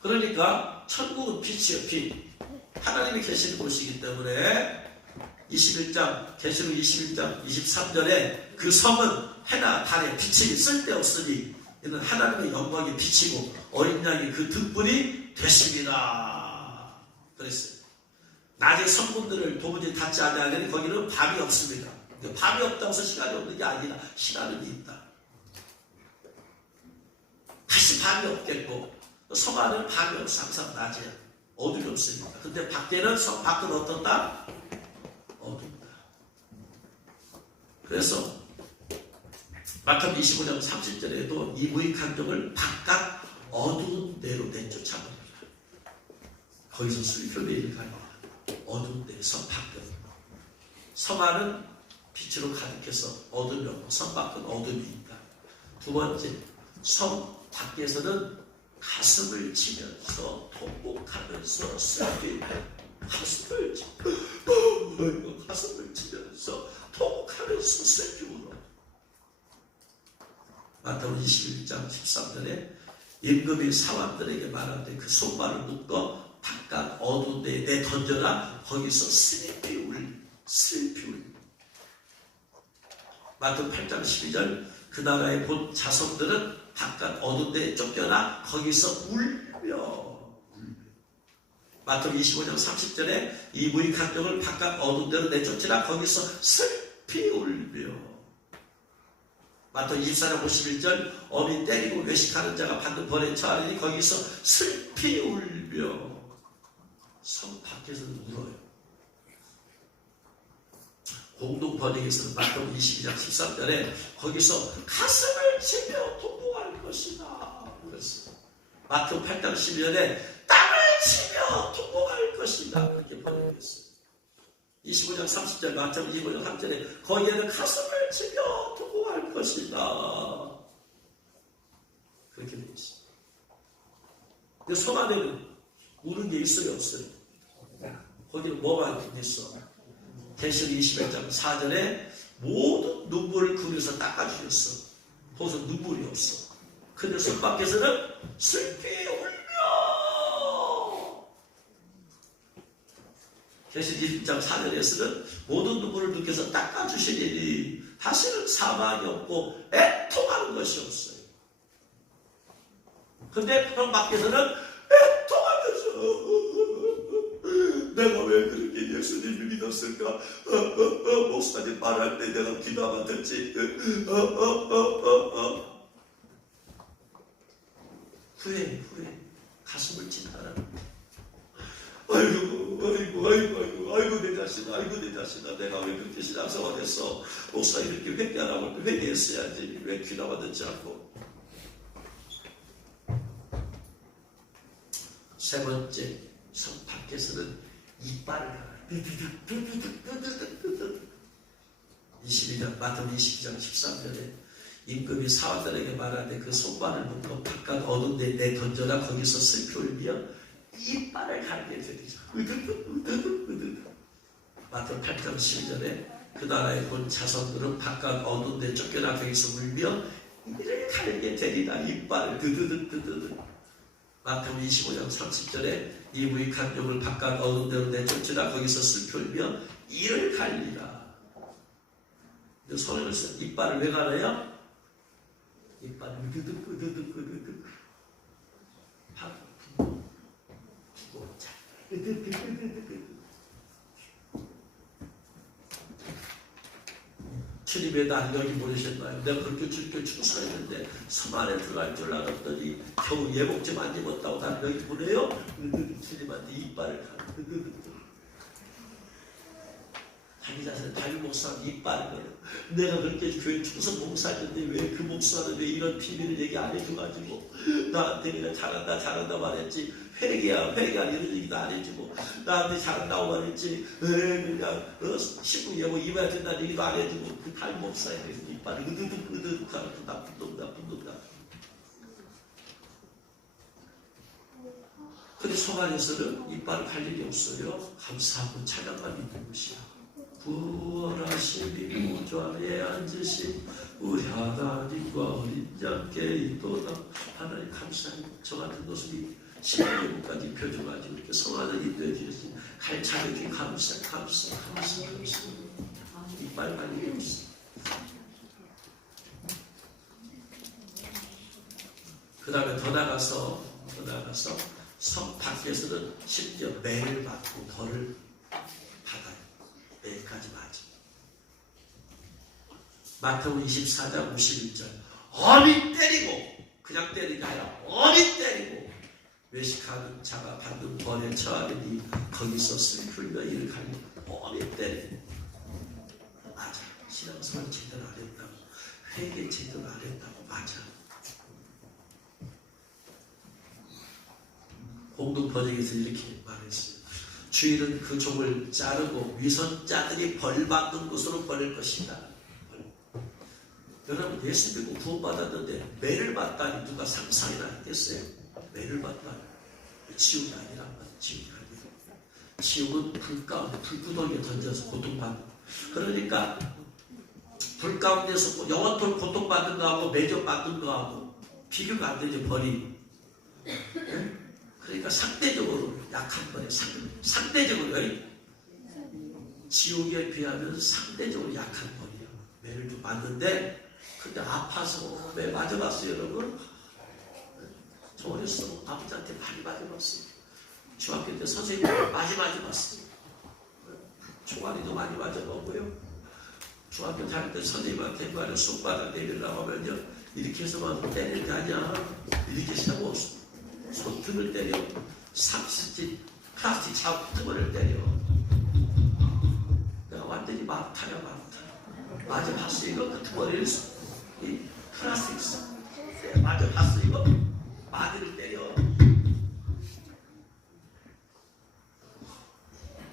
그러니까 천국은 빛이에요. 빛. 하나님이 계시는 곳이기 때문에 21장 계시록 21장 23절에 그 성은 해나 달에 빛이 쓸데없으니 이는 하나님의 영광이 비치고 어린 양이 그 등불이 되십니다. 그랬어요. 낮에 성문들을 도무지 닫지 않으니 거기는 밤이 없습니다. 밤이 없다고 해서 시간이 없는 게 아니라 시간은 있다. 다시 밤이 없겠고 성 안에는 밤이 없어. 항상 낮이야. 어둠이 없으니까. 근데 밖에는 성 밖은 어떻다? 어둡다. 그래서 마태복음 25장 30절에도 이 무익한 종을 바깥 어두운 데로 내쫓아버리라. 거기서 슬픔의 가니라. 어두운 데, 성 밖은. 성 안은 빛으로 가득해서 어둠이 없고 성 밖은 어둠이 있다. 두 번째, 성 밖에서는 가슴을 치면서 통곡하면서 슬피 가슴을 치면서 통곡하면서 슬피 울어. 마태복음 21장 13절에 임금이 사람들에게 말하되 그 손발을 묶어 바깥 어두운 데에 내던져라. 거기서 슬피 울. 마태복음 8장 12절 그 나라의 본 자손들은 바깥 어두운 데에 쫓겨나 거기서 울며. 마태복음 25장 30절에 이 무익한 종을 바깥 어두운 데로 내쫓으라. 거기서 슬피 울며. 마태복음 24장 51절 어미 때리고 외식하는 자가 받는 벌에 처하리니 거기서 슬피 울며. 성 밖에서는 울어요. 공동 번역에서는 마태복음 22장 13절에 거기서 가슴을 치며 통곡할 것이다. 그랬어요. 마태복음 8장 12절에 땅을 치며 통곡할 것이다. 그렇게 번역했어요. 25장 30절 마태복음 25장 3절에 거기에는 가슴을 치며 통곡할 것이다. 그렇게 되어 있어요. 근데 성 안에는 우는 게 있어요, 없어요? 거기는 뭐가 있어? 계시록 21장 4절에 모든 눈물을 그 위에서 닦아주셨어. 거기서 눈물이 없어. 근데 손 밖에서는 슬피 울며. 계시록 20장 4절에서는 모든 눈물을 누께서 닦아주시리니 다시는 사망이 없고 애통하는 것이 없어요. 근데 성 밖에서는 애통하면서 내가 왜 그렇게 예수님을 믿었을까? 목사님 말할 때 내가 기도하면 듣지. 후회 가슴을 찐다는. 아이고 내 자신아 내가 왜 그렇게 신앙생활 했어? 목사님 이렇게 회개하라고 할 때 회개했어야지. 왜 기도하면 듣지 않고. 세 번째, 성 밖에서는 이빨을 갈아요. 22장, 마태복음 22장 13절에 임금이 사원들에게 말하되 그 손발을 묶어 바깥 어두운 데 내던져라. 거기서 슬피 울며 이빨을 갈게 되리라. 마태복음 8장 12절에 그 나라의 본 자손들은 바깥 어두운 데 쫓겨나 거기서 울며 이를 갈게 되리라. 이빨을 마태복음 25장 30절에 이 무익한 종을 바깥 어두운 데로 내쫓으라. 거기서 슬피 울며 이를 갈리라. 근데 손을 써 이빨을 왜 갈아요? 이빨을 하고 두고 자 주님의 날 여기 보내셨나요? 내가 그렇게 주님께 충성했는데 성 안에 들어갈 줄 알았더니 겨우 예복제 만지 못하고 날 여기 보내요? 주님한테 이빨을 가는. 자기 자신은 자기 목사는 이빨을 가는. 내가 그렇게 교회 충성 봉사했는데 왜 그 목사는 왜 이런 비밀을 얘기 안 해줘가지고 나한테 그냥 잘한다 말했지. 회개한 이런 얘기도 안 해주고 나한테 잘한다고 말했지. 그냥 신부 예고 입어야 된다는 얘기도 안 해주고 그 담임 목사에 대해서 이빨을 으드득 하고 나쁜 놈. 근데 성 안에서는 이빨을 갈 일이 없어요. 감사하고 찬양만 있는 것이야. 부활하시니 보좌에 앉으신 우리 하나님과 어린 양께 있도다. 하나님 감사해요. 저 같은 모습이 10년까지 펴줘가지고 이렇게 성안을 인도해 주신 갈차게 감사. 이빨 갈 일이 없어. 그 다음에 더 나가서 성 밖에서는 심지어 매를 받고 벌을 받아요. 매일까지 맞아. 마태복음 24장 51절 어미 때리고 그냥 때리는 게 아니라 어미 때리고 외식하는 자가 받는 벌에 처하리니 거기서 슬플며 이를 갈리고 어미 때리고. 맞아. 신앙생활 제대로 안 했다고 회개 제대로 안 했다고. 맞아. 공동 번역에서 이렇게 말했어요. 주인은 그 종을 자르고 위선자들이 벌받는 곳으로 버릴 것이다. 여러분, 예수 믿고 구원받았는데 매를 받다니 누가 상상이나 했겠어요? 매를 받다니. 지옥이 아니란 말이에요. 지옥이 아니라. 지옥은 불 가운데 불구덩이에 던져서 고통받는. 그러니까 불 가운데서 영원토록 고통받는 거하고 매정받는 거하고 비교가 안 되죠. 벌이. 그러니까 상대적으로 약한 거예요. 상대적으로 지옥에 비하면 상대적으로 약한 벌이에요. 매를 좀 맞는데 근데 아파서 매 맞아봤어요, 여러분? 저 어렸어. 아버지한테 많이 맞아봤어요. 중학교 때 선생님 많이 맞아봤어요. 총알이도 많이 맞아보고요. 중학교 다닐 때 선생님한테 말을 손바닥 내밀라고 하면요, 이렇게 해서만 때릴 게 아니야. 이렇게 세고 손등을 때려. 30cm 플라스틱 자국등을 때려. 내가 완전히 마루타야, 마루타. 맞아봤어, 이거? 그 머리를 이 플라스틱 맞아봤어, 이거? 마디를 때려.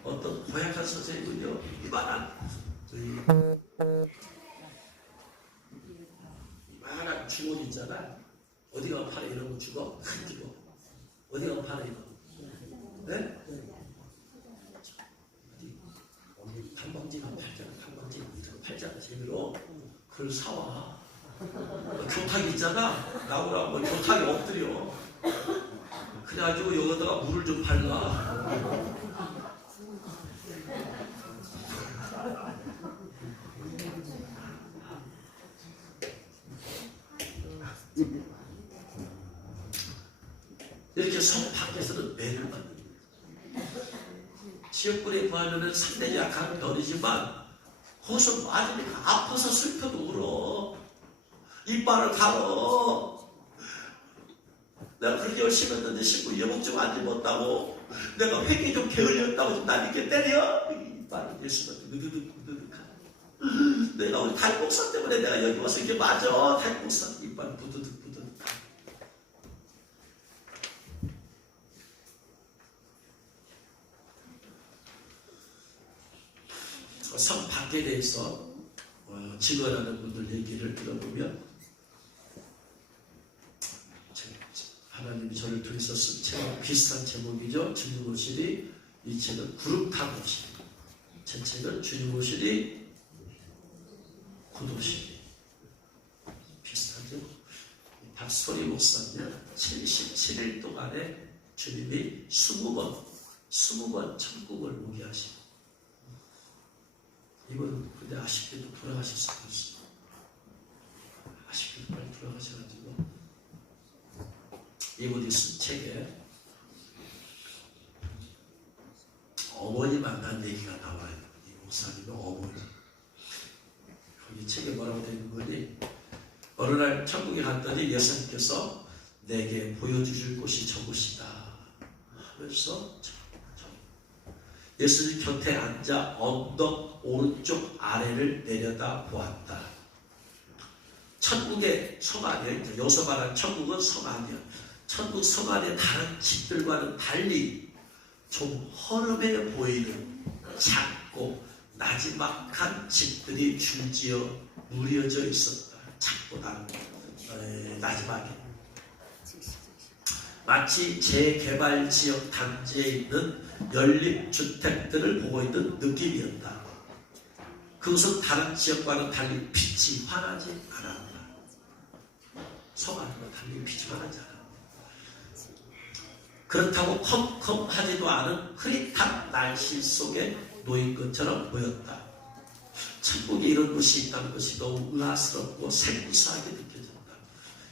어떤 고약한 선생님은요, 이만한 주먹 있잖아. 어디가 팔에 이런 거 주고? 큰 주고. 어디가 팔에 이거? 네? 어디 단방지만 팔잖아. 단방지 팔잖아. 재미로 그걸 사와. 교탁 있잖아. 나오라고 교탁에 엎드려. 그래가지고 여기다가 물을 좀 팔라. 이렇게 성 밖에서는 매를 받는 거예요. 지역불에 구하려면 상대적 약한 별이지만 거기서 맞으니까 아파서 슬퍼도 울어. 이빨을 갈어. 내가 그렇게 열심히 했는데 신부 예복 좀 안 입었다고, 내가 회개 좀 게을렸다고 난 이렇게 때려. 이빨을 예수한테 느드득 내가 우리 달목사 때문에 내가 여기 와서 이렇게 맞아. 달목사 이빨 부드득 성 밖에 대해서 증언하는 분들 얘기를 들어보면, 하나님이 저를 통해서 쓴 책 비슷한 제목이죠. 주님 오시리. 이 책은 구름탑 오시리. 제 책은 주님 오시리 구도시리. 비슷하죠. 박소리 목사님 77일 동안에 주님이 20번 천국을 오게 하시고, 이분 근데 아쉽게도 돌아가실 수도 있어요. 아쉽게도 빨리 돌아가셔가지고, 이분이 쓴 책에 어머니 만난 얘기가 나와요. 이 목사님의 어머니. 거기 책에 뭐라고 되어 있는 거니? 어느 날 천국에 갔더니 예수님께서 내게 보여주실 곳이 저곳이다 하면서 예수님 곁에 앉아 언덕 오른쪽 아래를 내려다 보았다. 천국의 성 안에, 여기서 말하는 천국은 성 안이야. 천국 성 안에 다른 집들과는 달리 좀 허름해 보이는 작고 나지막한 집들이 줄지어 무려져 있었다. 작고 나지막해. 마치 재개발 지역 단지에 있는 연립주택들을 보고 있는 느낌이었다. 그것은 다른 지역과는 달리 빛이 환하지 않았다. 성 안과 달리 빛이 환하지 않았다. 그렇다고 컴컴하지도 않은 흐릿한 날씨 속에 놓인 것처럼 보였다. 천국에 이런 곳이 있다는 것이 너무 의아스럽고 생소하게 느껴졌다.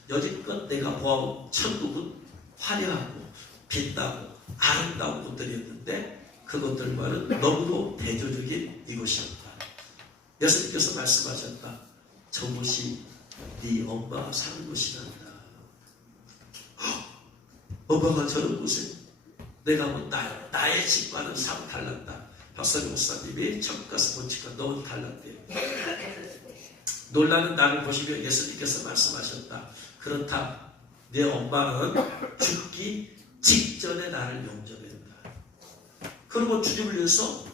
여지껏 내가 보아온 천국은 화려하고 빛나고 아름다운 곳들이었는데 그것들과는 너무도 대조적인 이곳이었다. 예수님께서 말씀하셨다. 저곳이 네 엄마가 사는 곳이란다. 엄마가 저런 곳에 내가 나의 집과는 상 달랐다. 박사님 목사님이 천국 가서 보니까 너무 달랐대요. 놀라는 나를 보시며 예수님께서 말씀하셨다. 그렇다. 내 엄마는 죽기 직전에 나를 영접했다. 그리고 주님을 위해서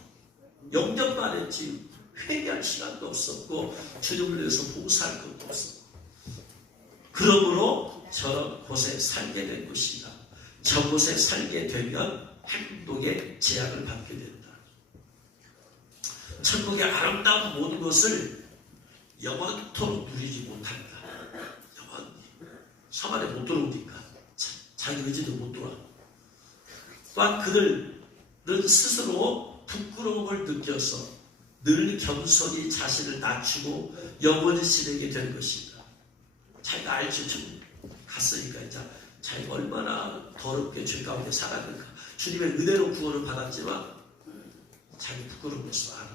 영접만 했지 회개할 시간도 없었고 주님을 위해서 봉사할 것도 없었고, 그러므로 저런 곳에 살게 된 것이다. 저곳에 살게 되면 행복의 제약을 받게 된다. 천국의 아름다운 모든 것을 영원토록 누리지 못한다. 영원히 섬 안에 못 들어오니까 자기 의지도 못 돌아. 또한 그들은 스스로 부끄러움을 느껴서 늘 겸손히 자신을 낮추고 영원히 지내게 될 것이다. 자기가 알지, 좀 갔으니까 이제 자기가 얼마나 더럽게 죄 가운데 살았는가. 주님의 은혜로 구원을 받았지만 자기 부끄러운 것을 알아.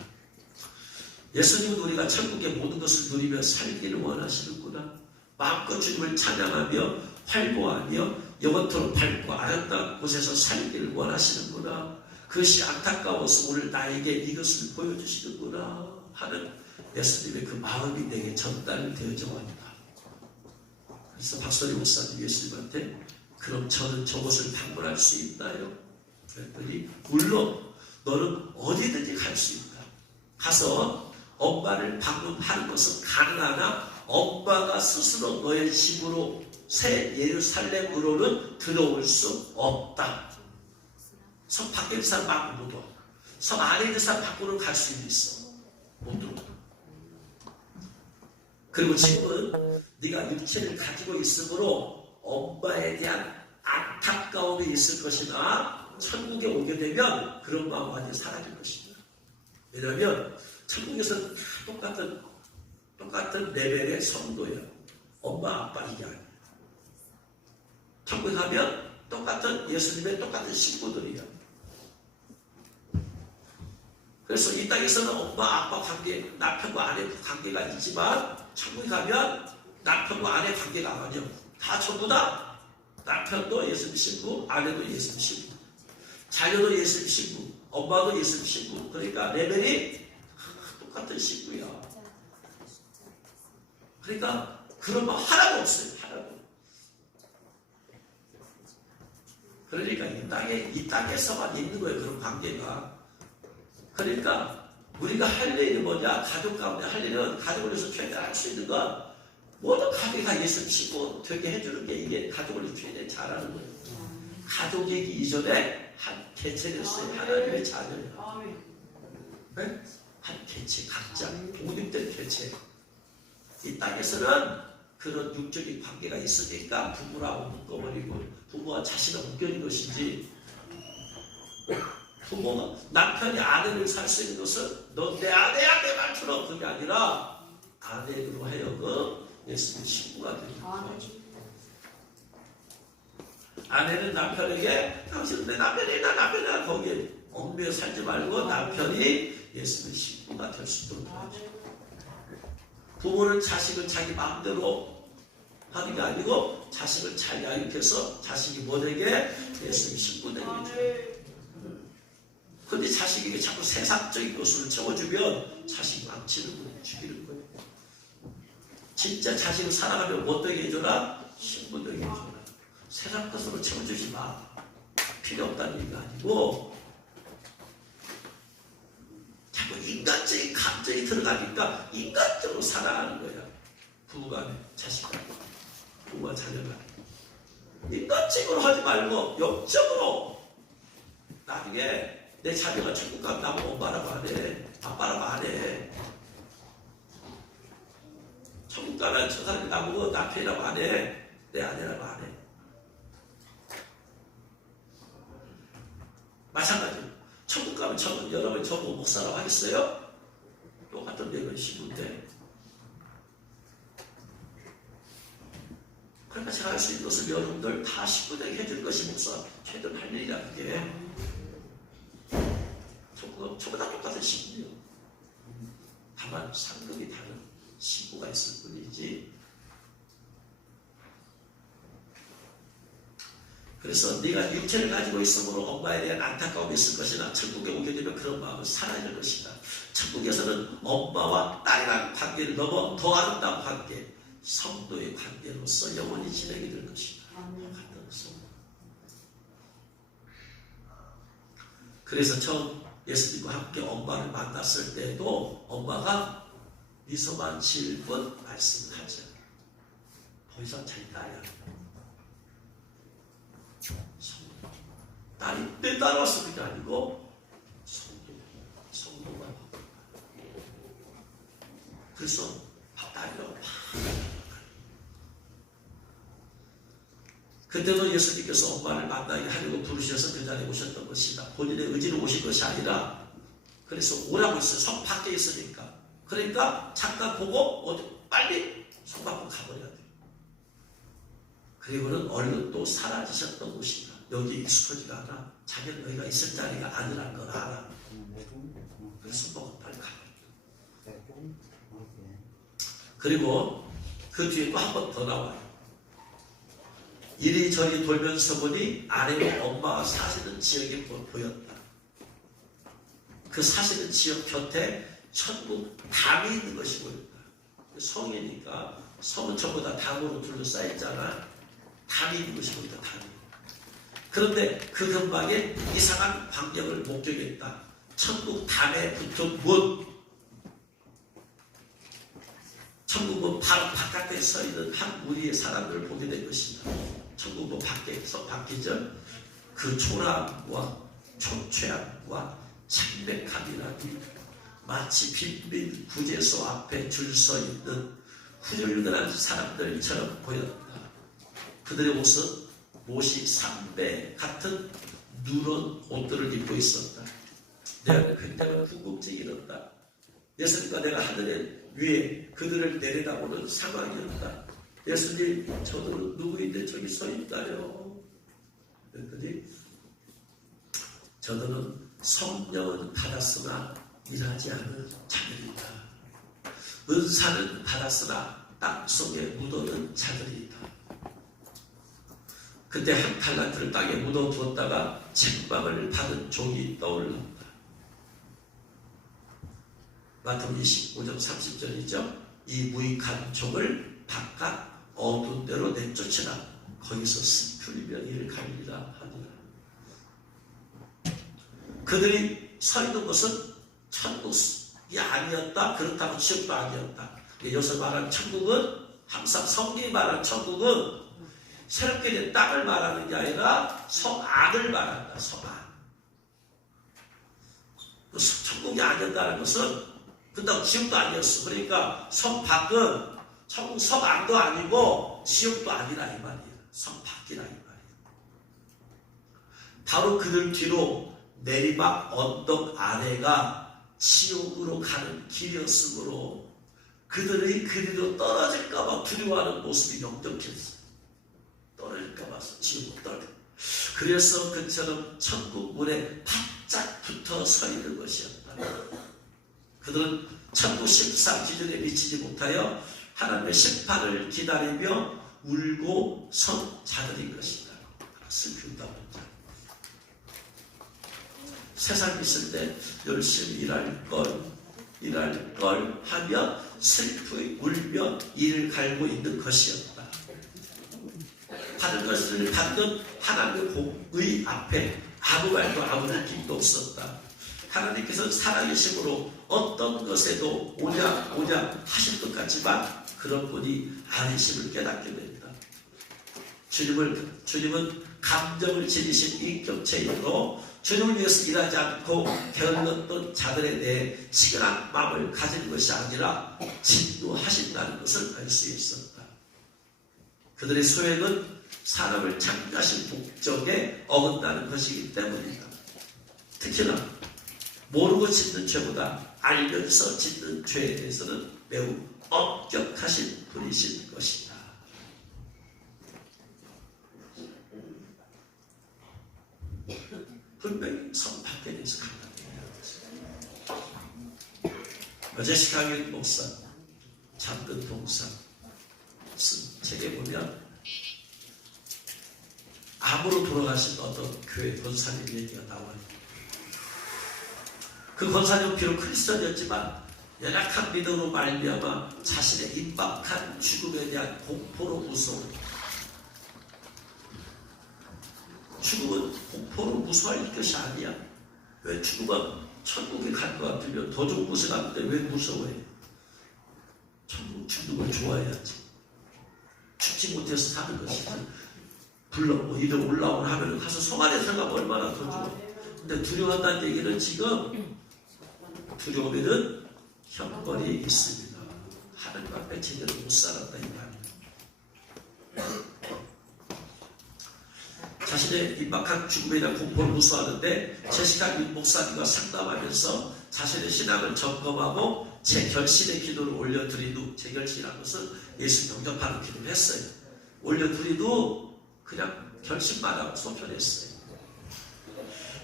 예수님은 우리가 천국의 모든 것을 누리며 살기를 원하시는구나. 마음껏 주님을 찬양하며 활보하며 영원토록 밝고 아름다운 곳에서 살기를 원하시는구나. 그것이 안타까워서 오늘 나에게 이것을 보여주시는구나 하는 예수님의 그 마음이 내게 전달되어져 합니다. 그래서 박소리 목사님 예수님한테 그럼 저는 저곳을 방문할 수 있나요? 그랬더니 물론 너는 어디든지 갈 수 있다. 가서 엄마를 방문하는 것은 가능하나 엄마가 스스로 너의 집으로 새 예루살렘으로는 들어올 수 없다. 섬 밖에 있는 사람 밖으로 못 와. 섬 안에 있는 사람 밖으로 갈 수 있어. 못 들어와. 그리고 지금은 네가 육체를 가지고 있으므로 엄마에 대한 안타까움이 있을 것이나 천국에 오게 되면 그런 마음 완전히 사라질 것입니다. 왜냐하면 천국에서는 다 똑같은 레벨의 성도예요. 엄마 아빠 이게 아니에요. 천국에 가면 똑같은 예수님의 똑같은 식구들이에요. 그래서 이 땅에서는 엄마 아빠 관계, 남편과 아내 관계가 있지만 천국에 가면 남편과 아내 관계가 아니에요. 다 전부 다 남편도 예수님 신부, 아내도 예수님 신부, 자녀도 예수님 신부, 엄마도 예수님 신부. 그러니까 레벨이 똑같은 신부야. 그러니까 그런 거 하나도 없어요. 하나도. 그러니까 이 땅에서만 있는 거예요. 그런 관계가. 그러니까 우리가 할 일이 뭐냐? 가족 가운데 할 일은 가족을 위해서 최대한 할 수 있는 건 모든 가족이 다 예수 믿고 되게 해주는 게 이게 가족을 위해서 최대한 잘하는 거예요. 가족이기 이전에 한 개체였어요. 하나님의 자녀예요. 네? 한 개체, 각자 독립된 개체. 이 땅에서는 그런 육적인 관계가 있으니까 부부라고 묶어버리고 부부와 자신을 묶여있는 것이지, 부모가 남편이 아내를 살 수 있는 것은 너 내 아내야 내 말 들어, 그게 아니라 아내로 하여금 예수님 신부가 되는 거예요. 아내는 남편에게 당신은 내 남편이야 거기에 얽매여 살지 말고 남편이 예수님 신부가 될 수 있도록 도와줘요. 부모는 자식을 자기 마음대로 하는 게 아니고 자식을 잘 양육해서 자식이 뭐되게 예수님 신부 되게 해줘요. 근데 자식에게 자꾸 세상적인 것을 채워주면 자식이 망치는 거예요. 죽이는 거예요. 진짜 자식을 사랑하면 뭐 되게 해줘라? 신부 되게 해줘라. 세상 것으로 채워주지 마. 필요 없다는 얘기가 아니고 자꾸 인간적인 감정이 들어가니까 인간적으로 살아가는 거야. 부부간에, 자식간에, 부부와 자녀간에. 인간적으로 하지 말고 영적으로. 나중에 내 자녀가 천국 가면 나보고 엄마라고 안 해. 아빠라고 안 해. 천국 가면 저 사람이 나보고 남편이라고 안 해. 내 아내라고 안 해. 마찬가지로 천국 가면 여러분 저보고 목사라고 하겠어요? 똑같은 내가 신부인데. 그러니까 제가 할 수 있는 것을 여러분들 다 신부되게 해줄 것이 목사 최대한 할 일이라. 그게 저보다 다 똑같은 신부예요. 다만 상급이 다른 신부가 있을 뿐이지. 그래서 네가 육체를 가지고 있으므로 엄마에 대한 안타까움이 있을 것이나 천국에 오게 되면 그런 마음은 사라질 것이다. 천국에서는 엄마와 딸이라는 관계를 넘어 더 아름다운 관계, 성도의 관계로서 영원히 진행이 될 것이다. 그래서 처음 예수님과 함께 엄마를 만났을 때도 엄마가 미소만 지을 뿐 말씀을 하죠. 더 이상 자기 딸이 아니야. 딸이 내 딸 왔을 게 아니고 성도가 그래서 딸이라고 그때도 예수님께서 엄마를 만나게 하려고 부르셔서 그 자리에 오셨던 것이다. 본인의 의지로 오신 것이 아니라 그래서 오라고 했어요. 성 밖에 있으니까. 그러니까 잠깐 보고 빨리 성 밖으로 가버려야 돼요. 그리고는 얼른 또 사라지셨던 곳이다. 여기 익숙하지가 않아. 자기는 너희가 있을 자리가 아니라는 걸 알아. 그래서 뭐 빨리 가버려. 그리고 그 뒤에 또 한 번 더 나와요. 이리저리 돌면서 보니 아래로 엄마가 사시는 지역이 보였다. 그 사시는 지역 곁에 천국 담이 있는 것이 보였다. 성이니까 성은 전부 다 담으로 둘러싸여 있잖아. 담이 있는 것이 보였다. 담이. 그런데 그 근방에 이상한 광경을 목격했다. 천국 담에 붙은 문. 천국문 바로 바깥에 서 있는 한 무리의 사람들을 보게 된 것이다. 천국문 밖에서 바뀌죠. 그 초라함과 초췌함과 창백함이라니 마치 빈민 구제소 앞에 줄 서 있는 후줄근한 사람들처럼 보였다. 그들의 옷은 못이 삼배 같은 누런 옷들을 입고 있었다. 내가 굉장히 궁금증이 일었다. 예수님과 내가 하늘에 위에 그들을 내려다보는 상황이었다. 예수님, 저들은 누구인데 저기 서 있다요? 그랬더니 저들은 성령은 받았으나 일하지 않은 자들이다. 은사는 받았으나 땅속에 묻어는 자들이다. 그때 한 달란트를 땅에 묻어두었다가 책망을 받은 종이 떠올랐다. 마태복음 25장 30절이죠. 이 무익한 종을 바깥 어두운 데로 내쫓으라. 거기서 슬프리며 이를 갈리라 하니라. 그들이 서 있는 것은 천국이 아니었다. 그렇다고 지옥도 아니었다. 여기서 말하는 천국은 항상 성경이 말하는 천국은 새롭게 된 땅을 말하는 게 아니라 성안을 말한다. 성안. 천국이 아니었다는 것은 근데 지옥도 아니었어. 그러니까 성 밖은 천국 성 안도 아니고 지옥도 아니라 이 말이에요. 성 밖이라 이 말이에요. 바로 그들 뒤로 내리막 언덕 아래가 지옥으로 가는 길이었으므로 그들의 그리로 떨어질까봐 두려워하는 모습이 역력했어요. 떨어질까봐 지옥으로 떨어져. 그래서 그처럼 천국 문에 바짝 붙어 서 있는 것이었다. 그들은 천국 심사 기준에 미치지 못하여 하나님의 심판을 기다리며 울고 선 자들인 것이다. 슬픈다. 세상에 있을 때 열심히 일할 걸 하며 슬프게 울며 이를 갈고 있는 것이었다. 받은 것을 받는 하나님의 복의 앞에 아무 말도 아무 느낌도 없었다. 하나님께서는 살아계심으로 어떤 것에도 오냐 하실 것 같지만 그런 분이 아니심을 깨닫게 됩니다. 주님은 감정을 지니신 인격체이므로 주님을 위해서 일하지 않고 게을렀던 자들에 대해 치근한 마음을 가진 것이 아니라 진노하신다는 것을 알 수 있었다. 그들의 소행은 사람을 창조하신 목적에 어긋나는 것이기 때문이다. 특히나 모르고 짓는 죄보다 알면서 짓는 죄에 대해서는 매우 엄격하신 분이신 것이다. 분명히 성 밖에 대해서 강조해야 어제 시카고 목사 잠든 동산 쓴 책에 보면 암으로 돌아가신 어떤 교회 권사님 얘기가 나와요. 그 권사님은 비록 크리스천이었지만 연약한 믿음으로 말미암아 자신의 임박한 죽음에 대한 공포로 무서워. 죽음은 공포로 무서워할 것이 아니야. 왜 죽음은 천국에 갈 것 같으면 더 좋은 곳에 갔는데 왜 무서워해? 천국 죽는 걸 좋아해야지. 죽지 못해서 사는 것이지. 불러 뭐 이리 올라오라 하면 가서 성 안에 들어가면 얼마나 더 좋아. 근데 두려워한다는 얘기는 지금 두려움에는 형벌이 있습니다. 하나님 앞에 제대로 못 살았다 이 말이에요. 자신의 임박한 죽음에 대한 공포를 무서워하는데 제시카 목사님과 상담하면서 자신의 신앙을 점검하고 재결신의 기도를 올려드린 후, 재결신이라는 것은 예수 영접하는 기도를 했어요. 올려드린 후 그냥 결심만 하고 소편했어요.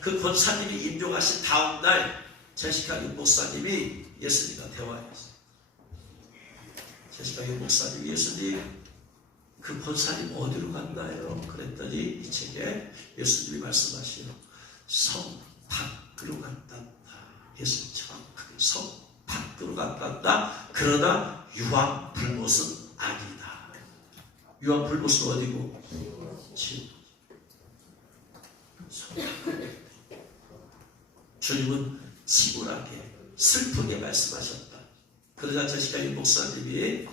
그 권사님이 임종하신 다음날 제시카 목사님이 예수님과 대화했어요. 제시카 목사님이 예수님 그 권사님 어디로 갔나요? 그랬더니 이 책에 예수님이 말씀하시요. 성 밖으로 갔단다. 예수님 정확하게 성 밖으로 갔단다. 그러나 유황 불못은 아니다. 유황 불못은 어디고? 지옥. 주님은 지불하게 슬프게 말씀하셨다. 그러자 제시카 목사님이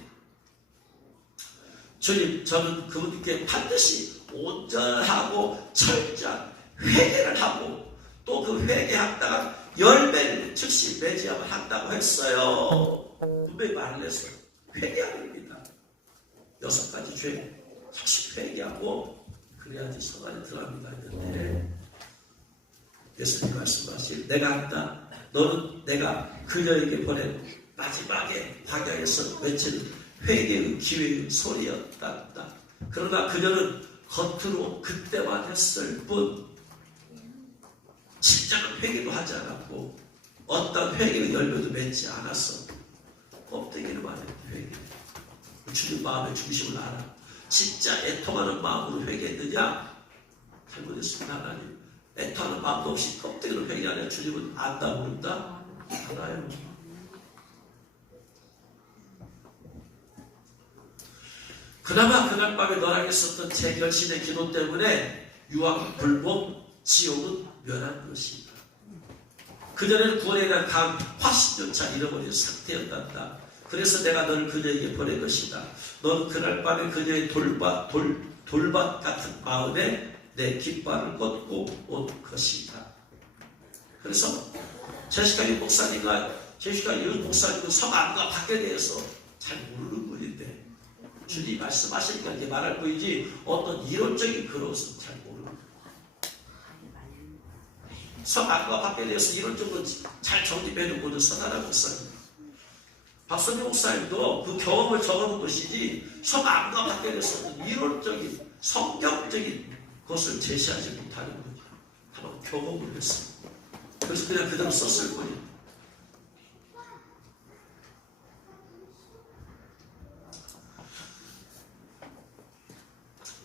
주님, 저는 그분께 반드시 온전하고 철저한 회개를 하고 또 그 회개하다가 열매를 즉시 맺으면 한다고 했어요. 분명히 말을 했어요. 회개하는 겁니다. 6가지 죄 즉시 회개하고 그래야지 성 안에 들어갑니다 했는데 예수님 말씀하실 내가 한다. 너는 내가 그녀에게 보낸 마지막에 광야에서 외치는 회개의 기회의 소리였다. 그러나 그녀는 겉으로 그때만 했을 뿐 진짜는 회개도 하지 않았고 어떤 회개의 열매도 맺지 않았어. 껍데기로만 했다. 회개. 주님 마음의 중심을 알아. 진짜 애통하는 마음으로 회개했느냐? 잘못했습니다. 하나님. 애통하는 마음도 없이 껍데기로 회개하냐? 주님은 안다 모른다? 알아요. 그나마 그날 밤에 너랑 했었던 재결신의 기도 때문에 유황, 불법, 지옥은 면한 것이다. 그전에는 구원에 대한 감, 화신조차 잃어버린 상태였단다. 그래서 내가 너를 그녀에게 보낸 것이다. 너는 그날 밤에 그녀의 돌밭 같은 마음에 내 깃발을 꽂고 온 것이다. 그래서 제시카 목사님과 제시카 목사님은 성 안과 밖에 대해서 잘 모르는 분인데 주님 말씀하시니까 이렇게 말할 뿐이지 어떤 이론적인 그것은 잘 모르는 성 안과 밖에 대해서 이론적으로 잘 정립해놓고는 선하라는 목사님 박선영 목사님도 그 경험을 적어놓은 것이지 성 안과 밖에 대해서는 이론적인 성경적인 것을 제시하지 못하는 거죠. 한번 경험을 했습니다. 그래서 그냥 그대로 썼을 뿐이에요.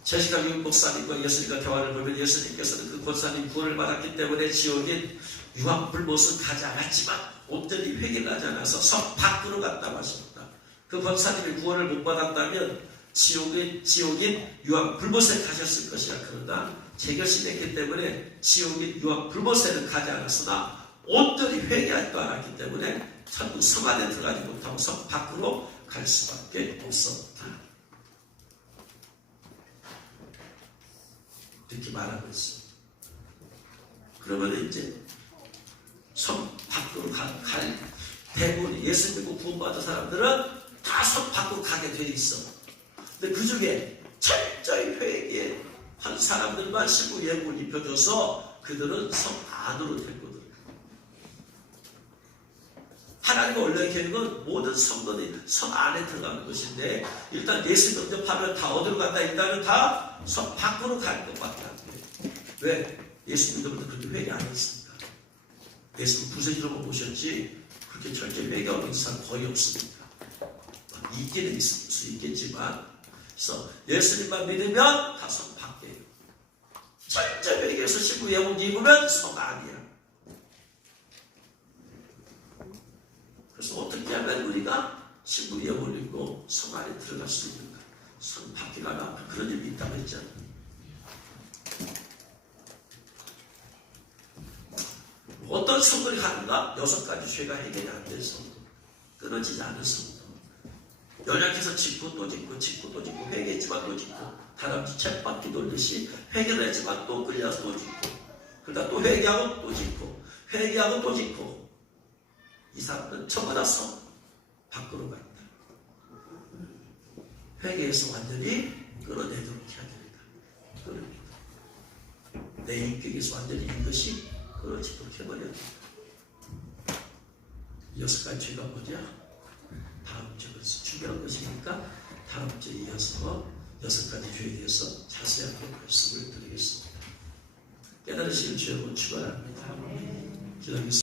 제시카 목사님과 예수님과 대화를 보면 예수님께서는 그 권사님 구원을 받았기 때문에 지옥인 유황불못은 가지 않았지만 온전히 회개를 하지 않아서 성 밖으로 갔다고 하십니다. 그 권사님이 구원을 못 받았다면 지옥인 유황불못에 가셨을 것이라. 그러나 재결신했기 때문에 지옥인 유황불못에는 가지 않았으나 온전히 회개할 줄 알았기 때문에 천국 성 안에 들어가지 못하고 성 밖으로 갈 수밖에 없었다. 이렇게 말하고 있어요. 그러면 이제 성 밖으로 갈 대부분 예수 믿고 구원받은 사람들은 다 성 밖으로 가게 돼 있어. 근데 그 중에 철저히 회개한 사람들만 신부 예복을 입혀줘서 그들은 성 안으로 데리거든. 하나님의 원래 계획은 모든 성도들이 성 안에 들어가는 것인데 일단 예수 영접하면 다 어디로 간다? 일단은 다 성 밖으로 갈 것 같다. 왜? 예수 믿으면 그렇게 회개 안 했습니다. 예수는 부세지로만 보셨지 그렇게 철저히 회개하는 사람 거의 없습니다. 있기는 있을 수 있겠지만 그래서 예수님만 믿으면 다 성 밖에요. 철저히 회개해서 신부 예복 입으면 소가 아니야. 그래서 어떻게 하면 우리가 신부 예복을 입고 성 안에 들어갈 수 있는가? 성 밖에 가면 그런 일이 있다고 했잖아. 어떤 성들이 가는가? 6가지 죄가 해결이 안 된 성도, 끊어지지 않은 성도, 연약해서 짓고 또 짓고 짓고 또 짓고, 회개했지만 또 짓고, 다람쥐 쳇바퀴 돌듯이 회개를 했지만 또 끌려서 또 짓고, 그러다 또 회개하고 또 짓고, 회개하고 또 짓고, 이 사람들은 전부 다 성 밖으로 간다. 회개해서 완전히 끌어내도록 해야 됩니다. 끌어냅니다. 내 인격에서 완전히 이것이 끌어지도록 해버려야 됩니다. 6가지 죄가 뭐냐? 다음 주에 중요한 것이니까 다음 주에 이어서 6가지 죄에 대해서 자세하게 말씀을 드리겠습니다. 깨달으실 주여 축원합니다. 기도하겠습니다.